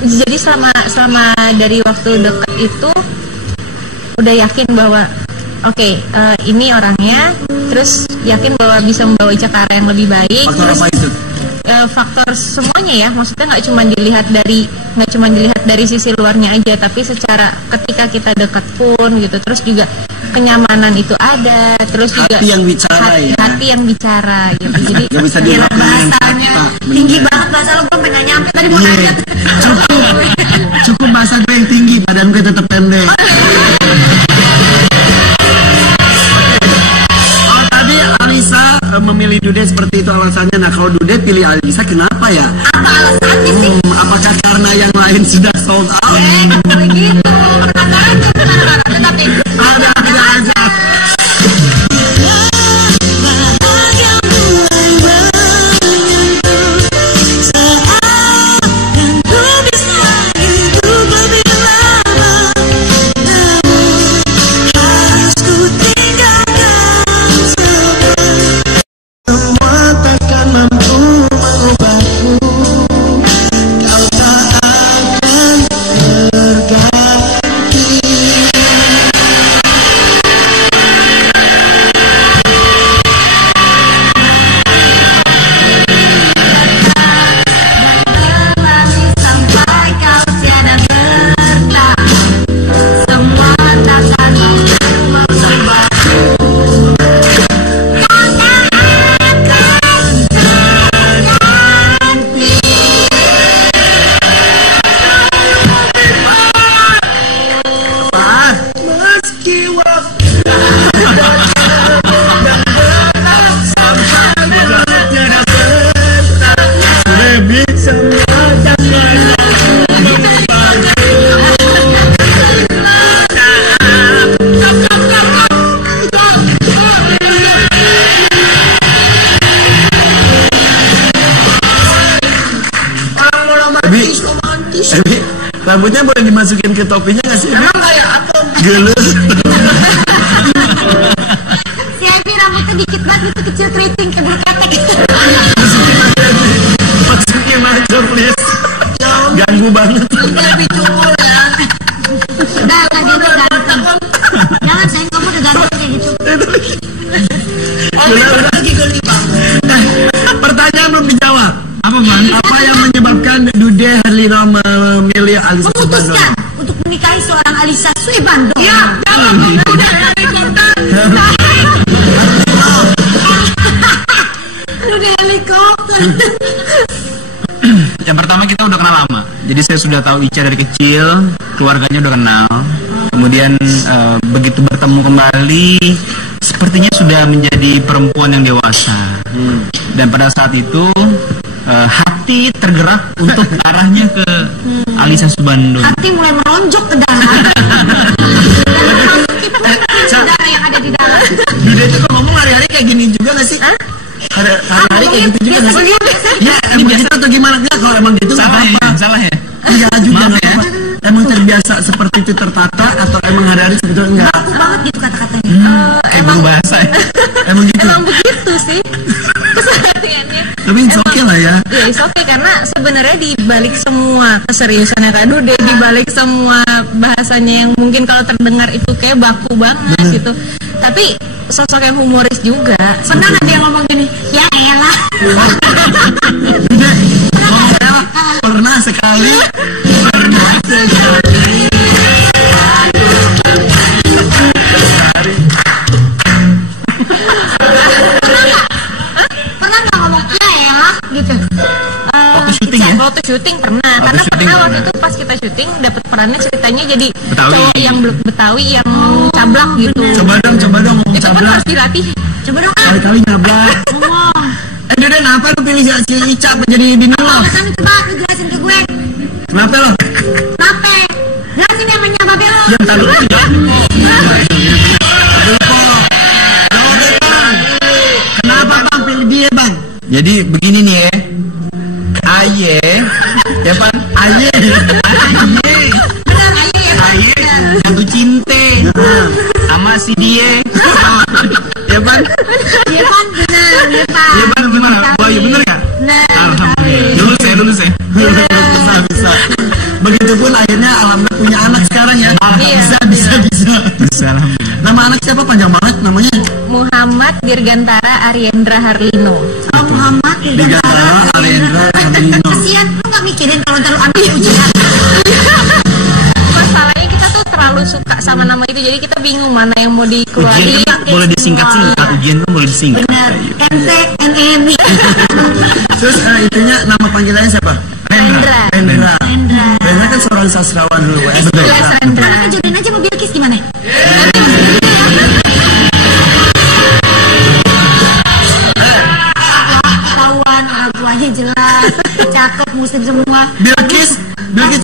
jadi selama dari waktu dekat itu udah yakin bahwa oke, ini orangnya, terus yakin bahwa bisa membawa Ica ke arah yang lebih baik. Faktor Terus, apa itu? faktor semuanya ya, maksudnya nggak cuma dilihat dari sisi luarnya aja, tapi secara ketika kita dekat pun gitu, terus juga kenyamanan itu ada, terus juga Hati yang bicara ya. hati yang bicara gitu. Jadi Gak bisa Gila dilakukan dengan bahasanya kata. tinggi banget bahasa lo, gue pengen nyampe tadi mau Iya. nanya. Cukup bahasa gue yang tinggi, badan gue tetap pendek. Oh, tadi Alisa memilih Dude seperti itu alasannya. Nah, kalau Dude pilih Alisa kenapa ya? Apa alasannya sih? Apakah karena yang lain sudah sold out? Begitu. Penasaran tuh, penasaran. Tetapi Ada aja. sampai kau tiada bertak, semua takkan mengubah. Meski waktu lebih Ebi, rambutnya boleh dimasukin ke topinya nggak sih? Emang kayak apa? Gelus. Si Ebi rambutnya dikit banget, itu kecil keriting ke bulu ketek gitu. Masukin aja please. Ganggu banget. Ebi cungul ya. Udah lah, dia udah ganteng. Jangan sayang, kamu udah ganteng kayak gitu. Pertanyaan belum dijawab. Apa Bang? Apa yang menyebabkan Dude Herlino memilih Alisa Memutuskan untuk menikahi seorang Alisa Swibandung. Ya, jangan udah helikopter. Udah helikopter. Yang pertama kita udah kenal lama. Jadi saya sudah tahu Ica dari kecil, keluarganya udah kenal. Kemudian begitu bertemu kembali, sepertinya sudah menjadi perempuan yang dewasa. Dan pada saat itu hati tergerak untuk arahnya ke Alisa Subandung. Hati mulai meronjok ke dalam. Kita kan saudara yang ada di dalam. Dude itu kalau ngomong hari-hari kayak gini juga nggak sih? Hari-hari kayak gitu juga nggak sih? Ya, emang gitu atau gimana? Enggak, kalau emang gitu nggak Salah ya? apa-apa. Salah ya? Enggak juga Maaf nggak ya. apa-apa. Emang terbiasa seperti itu tertata atau emang hari-hari sebetulnya enggak? Baku banget gitu kata-katanya. Kayak guru bahasa ya. Emang gitu. emang begitu sih kesehariannya. Tapi it's okay lah ya. Ya, it's okay, karena sebenarnya di balik semua keseriusannya Kak Dude, di balik semua bahasanya yang mungkin kalau terdengar itu kayak baku banget gitu, tapi sosok yang humoris juga. Pernah nggak dia ngomong gini? Ya elah. Dude, ngomong pernah sekali. Pernah nggak ngomong ya elah gitu? Waktu syuting ya? Waktu syuting pernah, Waktu karena syuting pernah waktu pernah. itu pas kita syuting dapat perannya ceritanya jadi Betawi. cowok yang Betawi yang cablak gitu. Coba dong ngomong Itu kan cablak. harus dilatih. Coba dong ah. Kali-kali nyablak. Ngomong. Dude, kenapa lu pilih si Ica jadi bini lo? Alasan coba lu jelasin ke gue. Kenapa lo? Kenapa? Jelasin yang namanya babe lo. Yang tadi Jadi begini nih ya. Aye, ya Pan? Aye. Aye jatuh cinta sama si dia. Ya Pan? Iya Pan, benar. Ya Pan gimana? Wah, ya bener ya? Alhamdulillah. Lulus ya. Bisa. Begitupun akhirnya alhamdulillah punya anak sekarang ya. Bisa. Alhamdulillah. Nama anak siapa panjang banget namanya? Muhammad Dirgantara Ariendra Harlino. Oh, Muhammad Dirgantara Ariendra Harlino. Kasihan, lu nggak mikirin kalau ntar lu ambil ujian. Masalahnya kita tuh terlalu suka sama nama itu, jadi kita bingung mana yang mau dikeluarin. Ujian kan boleh disingkat-singkat. Ujian kan boleh disingkat. Benar. MTek, NN. Terus itunya nama panggilannya siapa? Rendra. Rendra kan seorang sastrawan dulu. Betul. Iya, Rendra. Jodohin aja mobil Kiss gimana? Ketahuan, lagu aja jelas, cakep, muslim semua. Bilkis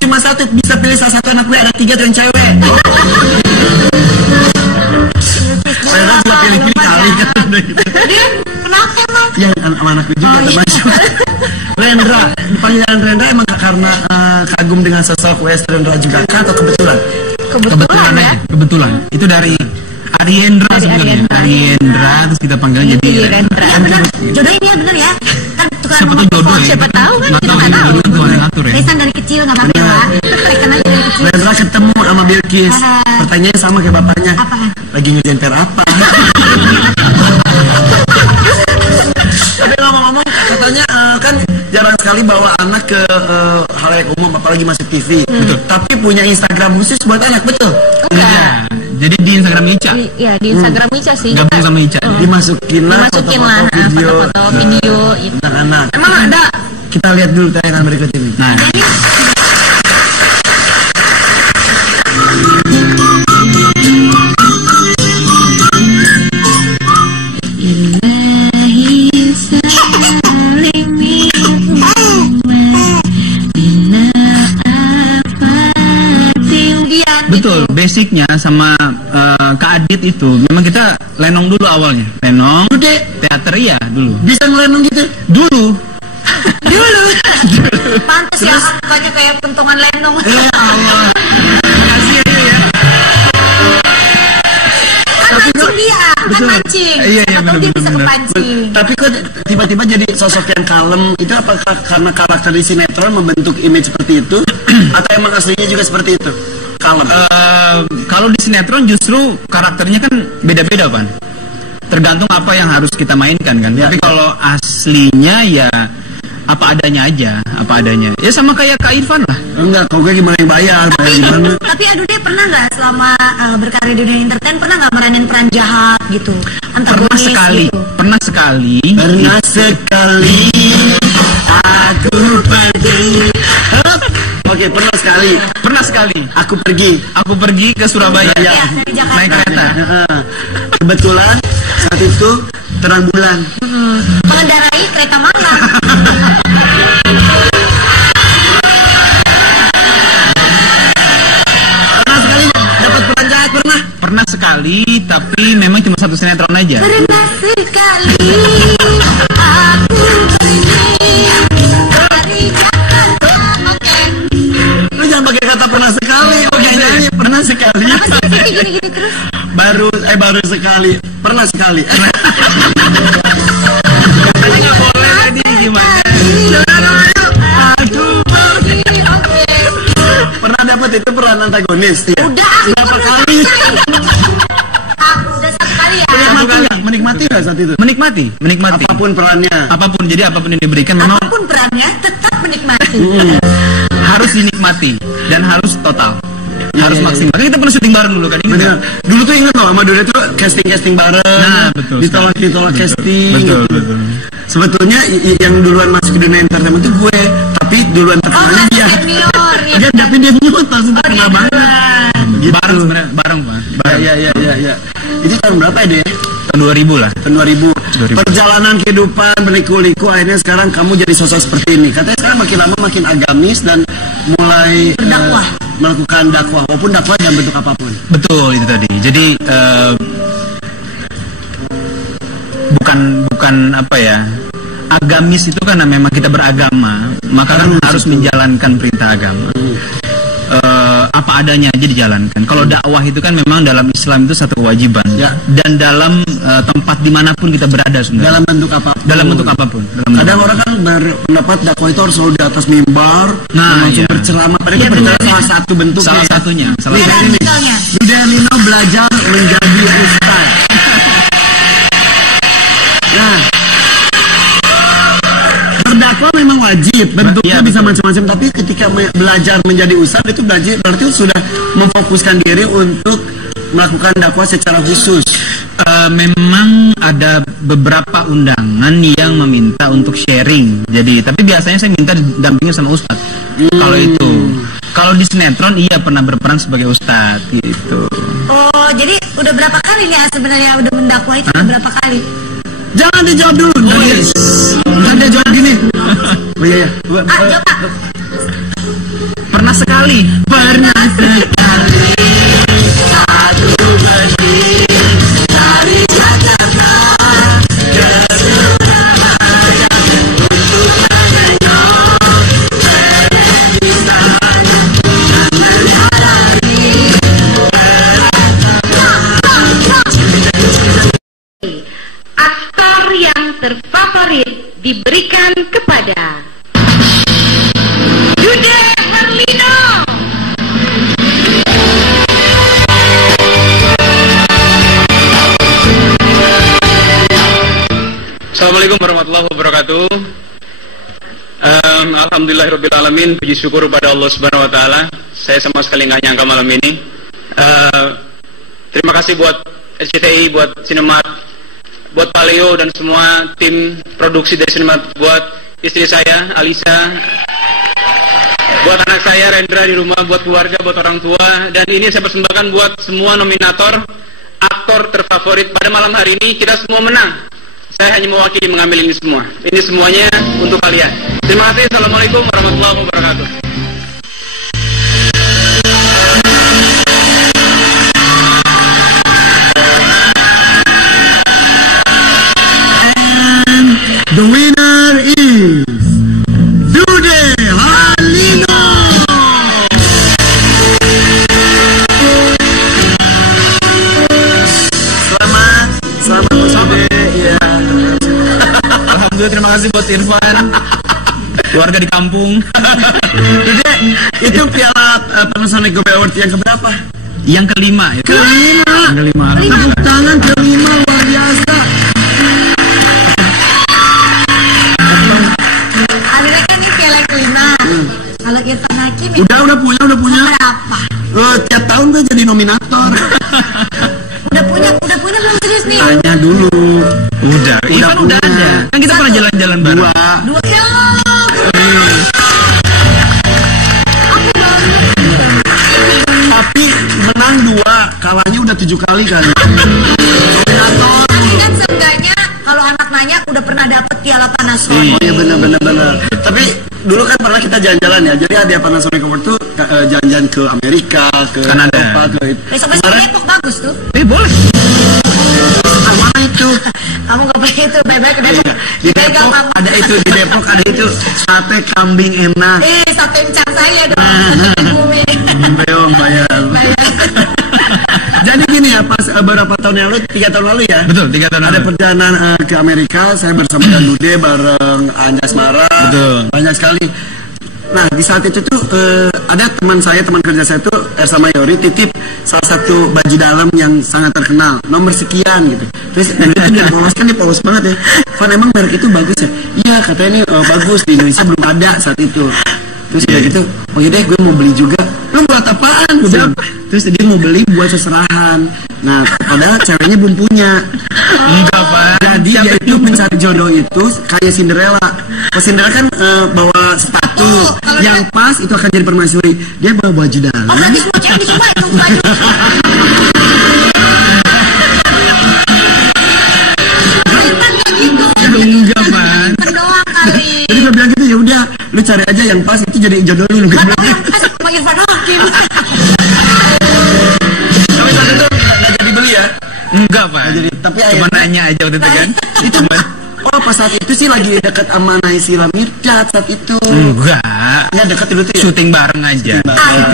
cuma satu, bisa pilih salah satu anak gue, ada 3 tuh yang cewek. Rendra cuma pilih-pilih kali kan. Dia kenapa emang? Ya anak gue juga termasuk. Rendra, panggilan Rendra emang karena kagum dengan sosok W.S. Rendra juga atau kebetulan? Kebetulan ya. Kebetulan. Itu dari Ariendra sebenarnya. Ariendra terus kita panggil jadi Rendra. Iya benar, jodohin dia bener ya. Kan tukang Siapa nomor tuh jodoh telepon. ya? Siapa tahu kan, kita Nggak nggak tahu. jodoh Tuhan yang ngatur ya. Resan dari kecil nggak apa-apa lah. Rekan aja dari kecil. Rendra ketemu sama Bilkis. Pertanyaannya sama kayak bapaknya. Apaan? Lagi ngejenter apa? Tapi ngomong-ngomong, katanya kan jarang sekali bawa anak ke halayak umum, apalagi masih TV. Betul. Tapi punya Instagram khusus buat anak, betul? Iya. Jadi di Instagram Ica. Iya, di Instagram Ica sih. Gabung sama Ica. Dimasukin lah Dimasukin foto-foto lah video foto-foto video gitu. tentang anak. Emang ada? Kita lihat dulu tayangan berikut ini. Nah, betul, basicnya sama Kak Adit itu memang kita lenong dulu awalnya. Lenong, teater iya dulu. Bisa ngelenong gitu? Dulu. Pantes ya, mukanya kayak pentungan lenong. Ya Allah. Makasih ya. Kan mancing dia, kan mancing. Iya, Siapa tahu dia bisa bener. kepancing. Tapi kok tiba-tiba jadi sosok yang kalem, itu apakah karena karakter di sinetron membentuk image seperti itu? Atau emang aslinya juga seperti itu? Kalem. Kalau di sinetron justru karakternya kan beda-beda kan. Tergantung apa yang harus kita mainkan kan. Ya, Tapi kalau aslinya ya apa adanya aja, apa adanya. Ya sama kayak Kak Irfan lah. Enggak, kok gue gimana yang bayar gimana? Tapi aduh deh, pernah nggak selama berkarir di dunia entertain pernah nggak meranin peran jahat gitu? Pernah sekali, gitu. pernah sekali. Pernah sekali aku pergi. Oke, pernah sekali. Pernah sekali. Aku pergi. Aku pergi ke Surabaya Ya, dari Jakarta. naik kereta. Kebetulan saat itu terang bulan. Mengendarai kereta malam. Pernah sekali dapat peran jahat, pernah. Pernah sekali, tapi memang cuma satu sinetron aja. Pernah sekali aku dari Jakarta. Oke. Lu jangan pakai kata pernah sekali. Oke, nyanyi pernah sekali. Apa sih gini-gini terus? Baru sekali. Pernah sekali. Tadi nggak boleh tadi gimana? Pernah dapat itu peran antagonis ya? Udah aku Berapa pernah kali? Aku udah satu kali ya. Menikmati nggak saat itu? Menikmati. Apapun perannya. Apapun, jadi apapun yang diberikan memang Apapun perannya tetap menikmati. harus dinikmati dan harus total. Harus iya, maksimal. Kan kita pernah syuting bareng dulu kan ini. Bener. Dulu tuh ingat loh sama Duda tuh casting bareng. Nah, betul. Ditolak casting. Betul, gitu. betul. Sebetulnya yang duluan masuk ke dunia entertainment tuh gue, tapi duluan terkenalnya dia. Senior ya. Dia tapi dia nyutas untuk kenal banget. Gitu. Bareng sebenarnya, bareng Pak. Bareng. Ya. Itu tahun berapa ya deh? Tahun 2000 lah. Tahun 2000. Perjalanan kehidupan berliku-liku akhirnya sekarang kamu jadi sosok seperti ini. Katanya sekarang makin lama makin agamis dan mulai melakukan dakwah, walaupun dakwah dalam bentuk apapun. Betul itu tadi. Jadi bukan apa ya? agamis itu karena memang kita beragama, maka kan harus menjalankan perintah agama. Apa adanya aja dijalankan. Kalau dakwah itu kan memang dalam Islam itu satu kewajiban. Ya. Dan dalam tempat dimanapun kita berada sebenarnya. Dalam bentuk apapun. Dalam bentuk apapun. Kadang orang kan berpendapat dakwah itu harus selalu di atas mimbar, langsung berceramah. Padahal itu salah satu bentuknya. Salah satunya. Contohnya. Lino belajar menjadi ustaz. Nah, berdakwah memang wajib, bentuknya bisa macam-macam, tapi ketika belajar menjadi ustaz itu berarti sudah memfokuskan diri untuk melakukan dakwah secara khusus. Memang ada beberapa undangan yang meminta untuk sharing. Jadi, tapi biasanya saya minta didampingin sama ustaz. Kalau itu, kalau di sinetron iya pernah berperan sebagai ustaz gitu. Oh, jadi udah berapa kali nih sebenarnya udah mendakwah itu udah berapa kali? Jangan dijawab dulu. Nanti dia jawab gini. Oh iya. Coba. Pernah sekali. Pernah sekali. Aku berdiri dari Jakarta ke Surabaya untuk menengok televisi dan mencari Aktor yang terfavorit diberikan kepada Dude Herlino. Assalamualaikum warahmatullahi wabarakatuh. Alhamdulillahirrabbilalamin. Puji syukur pada Allah subhanahu wa ta'ala. Saya sama sekali nggak nyangka malam ini. Terima kasih buat RCTI, buat Cinemat, buat Pak Leo dan semua tim produksi dari Cinemat, buat istri saya Alisa, buat anak saya Rendra di rumah, buat keluarga, buat orang tua. Dan ini saya persembahkan buat semua nominator aktor terfavorit pada malam hari ini. Kita semua menang. Saya hanya mewakili mengambil ini semua. Ini semuanya untuk kalian. Terima kasih. Assalamualaikum warahmatullahi wabarakatuh. The winner is Dude Herlino. Selamat bersama. Ya. Alhamdulillah, terima kasih buat Irfan. Keluarga di kampung. Dude, itu piala Panasonic Gobe Award yang keberapa? Yang kelima. Yang kelima. Tepuk tangan kelima, luar biasa. Ada kan ini piala kelima. Kalau kita Hakim Udah punya. berapa? Tiap tahun tuh jadi nominator. Udah punya belum serius nih? Tanya dulu. Udah punya. ada. Kan kita pernah jalan-jalan bareng. Dua kilo. Tapi menang 2, kalahnya udah 7 kali kan. Nominator. Tapi kan seenggaknya kalau anak nanya udah pernah dapet piala Panasonic. Oh iya benar. Tapi dulu kan pernah kita jalan-jalan ya. Jadi hadiah Panasonic Award tuh jalan-jalan ke Amerika, ke Kanada. Eropa, ke Besok Depok bagus tuh. Boleh. mana itu? Kamu gak boleh itu, bebek ke Depok. Di Depok ada itu, di Depok ada itu sate kambing enak. Sate encang saya dong. Sate bumi. Belum bayar. Jadi gini ya, pas beberapa tahun yang lalu, 3 tahun lalu ya. Betul, 3 tahun lalu. Ada perjalanan ke Amerika, saya bersama dengan Dude bareng Anjas Mara. Betul. Banyak sekali. Nah di saat itu tuh ada teman kerja saya tuh Ersa Mayori titip salah satu baju dalam yang sangat terkenal, nomor sekian gitu. Terus dan itu dia polos kan, dia polos banget ya. Van emang merek itu bagus ya? Iya katanya ini bagus, di Indonesia belum ada saat itu. Terus dia gitu, oh deh gue mau beli juga. Lu buat apaan? Gue bilang. Terus dia mau beli buat seserahan. Nah padahal ceweknya belum punya. Enggak Pak. Jadi dia itu mencari jodoh itu kayak Cinderella. Kalau Cinderella kan bawa sepatu yang pas itu akan jadi permaisuri. Dia bawa baju dalam. Oh berarti semua cewek semua itu baju. Enggak Pak. Doang kali. Jadi gue bilang gitu, ya udah lu cari aja yang pas itu jadi jodoh lu. Kasih panggil Van Hakim. Tapi saat itu nggak jadi beli ya. Enggak Pak. Jadi tapi cuma nanya aja waktu itu kan. itu Oh pas saat itu sih lagi dekat sama Naysila Mirdad saat itu. Enggak. Nggak dekat dulu tuh ya? Syuting bareng aja.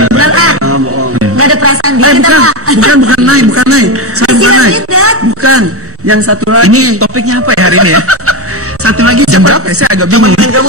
Bener kan? Bohong. Nggak ada perasaan di kita Pak. Bukan Nay. Saya bukan Nay. Bukan. Yang satu lagi. Ini topiknya apa ya hari ini ya? Satu lagi Jam berapa ya? Saya agak bingung. Kamu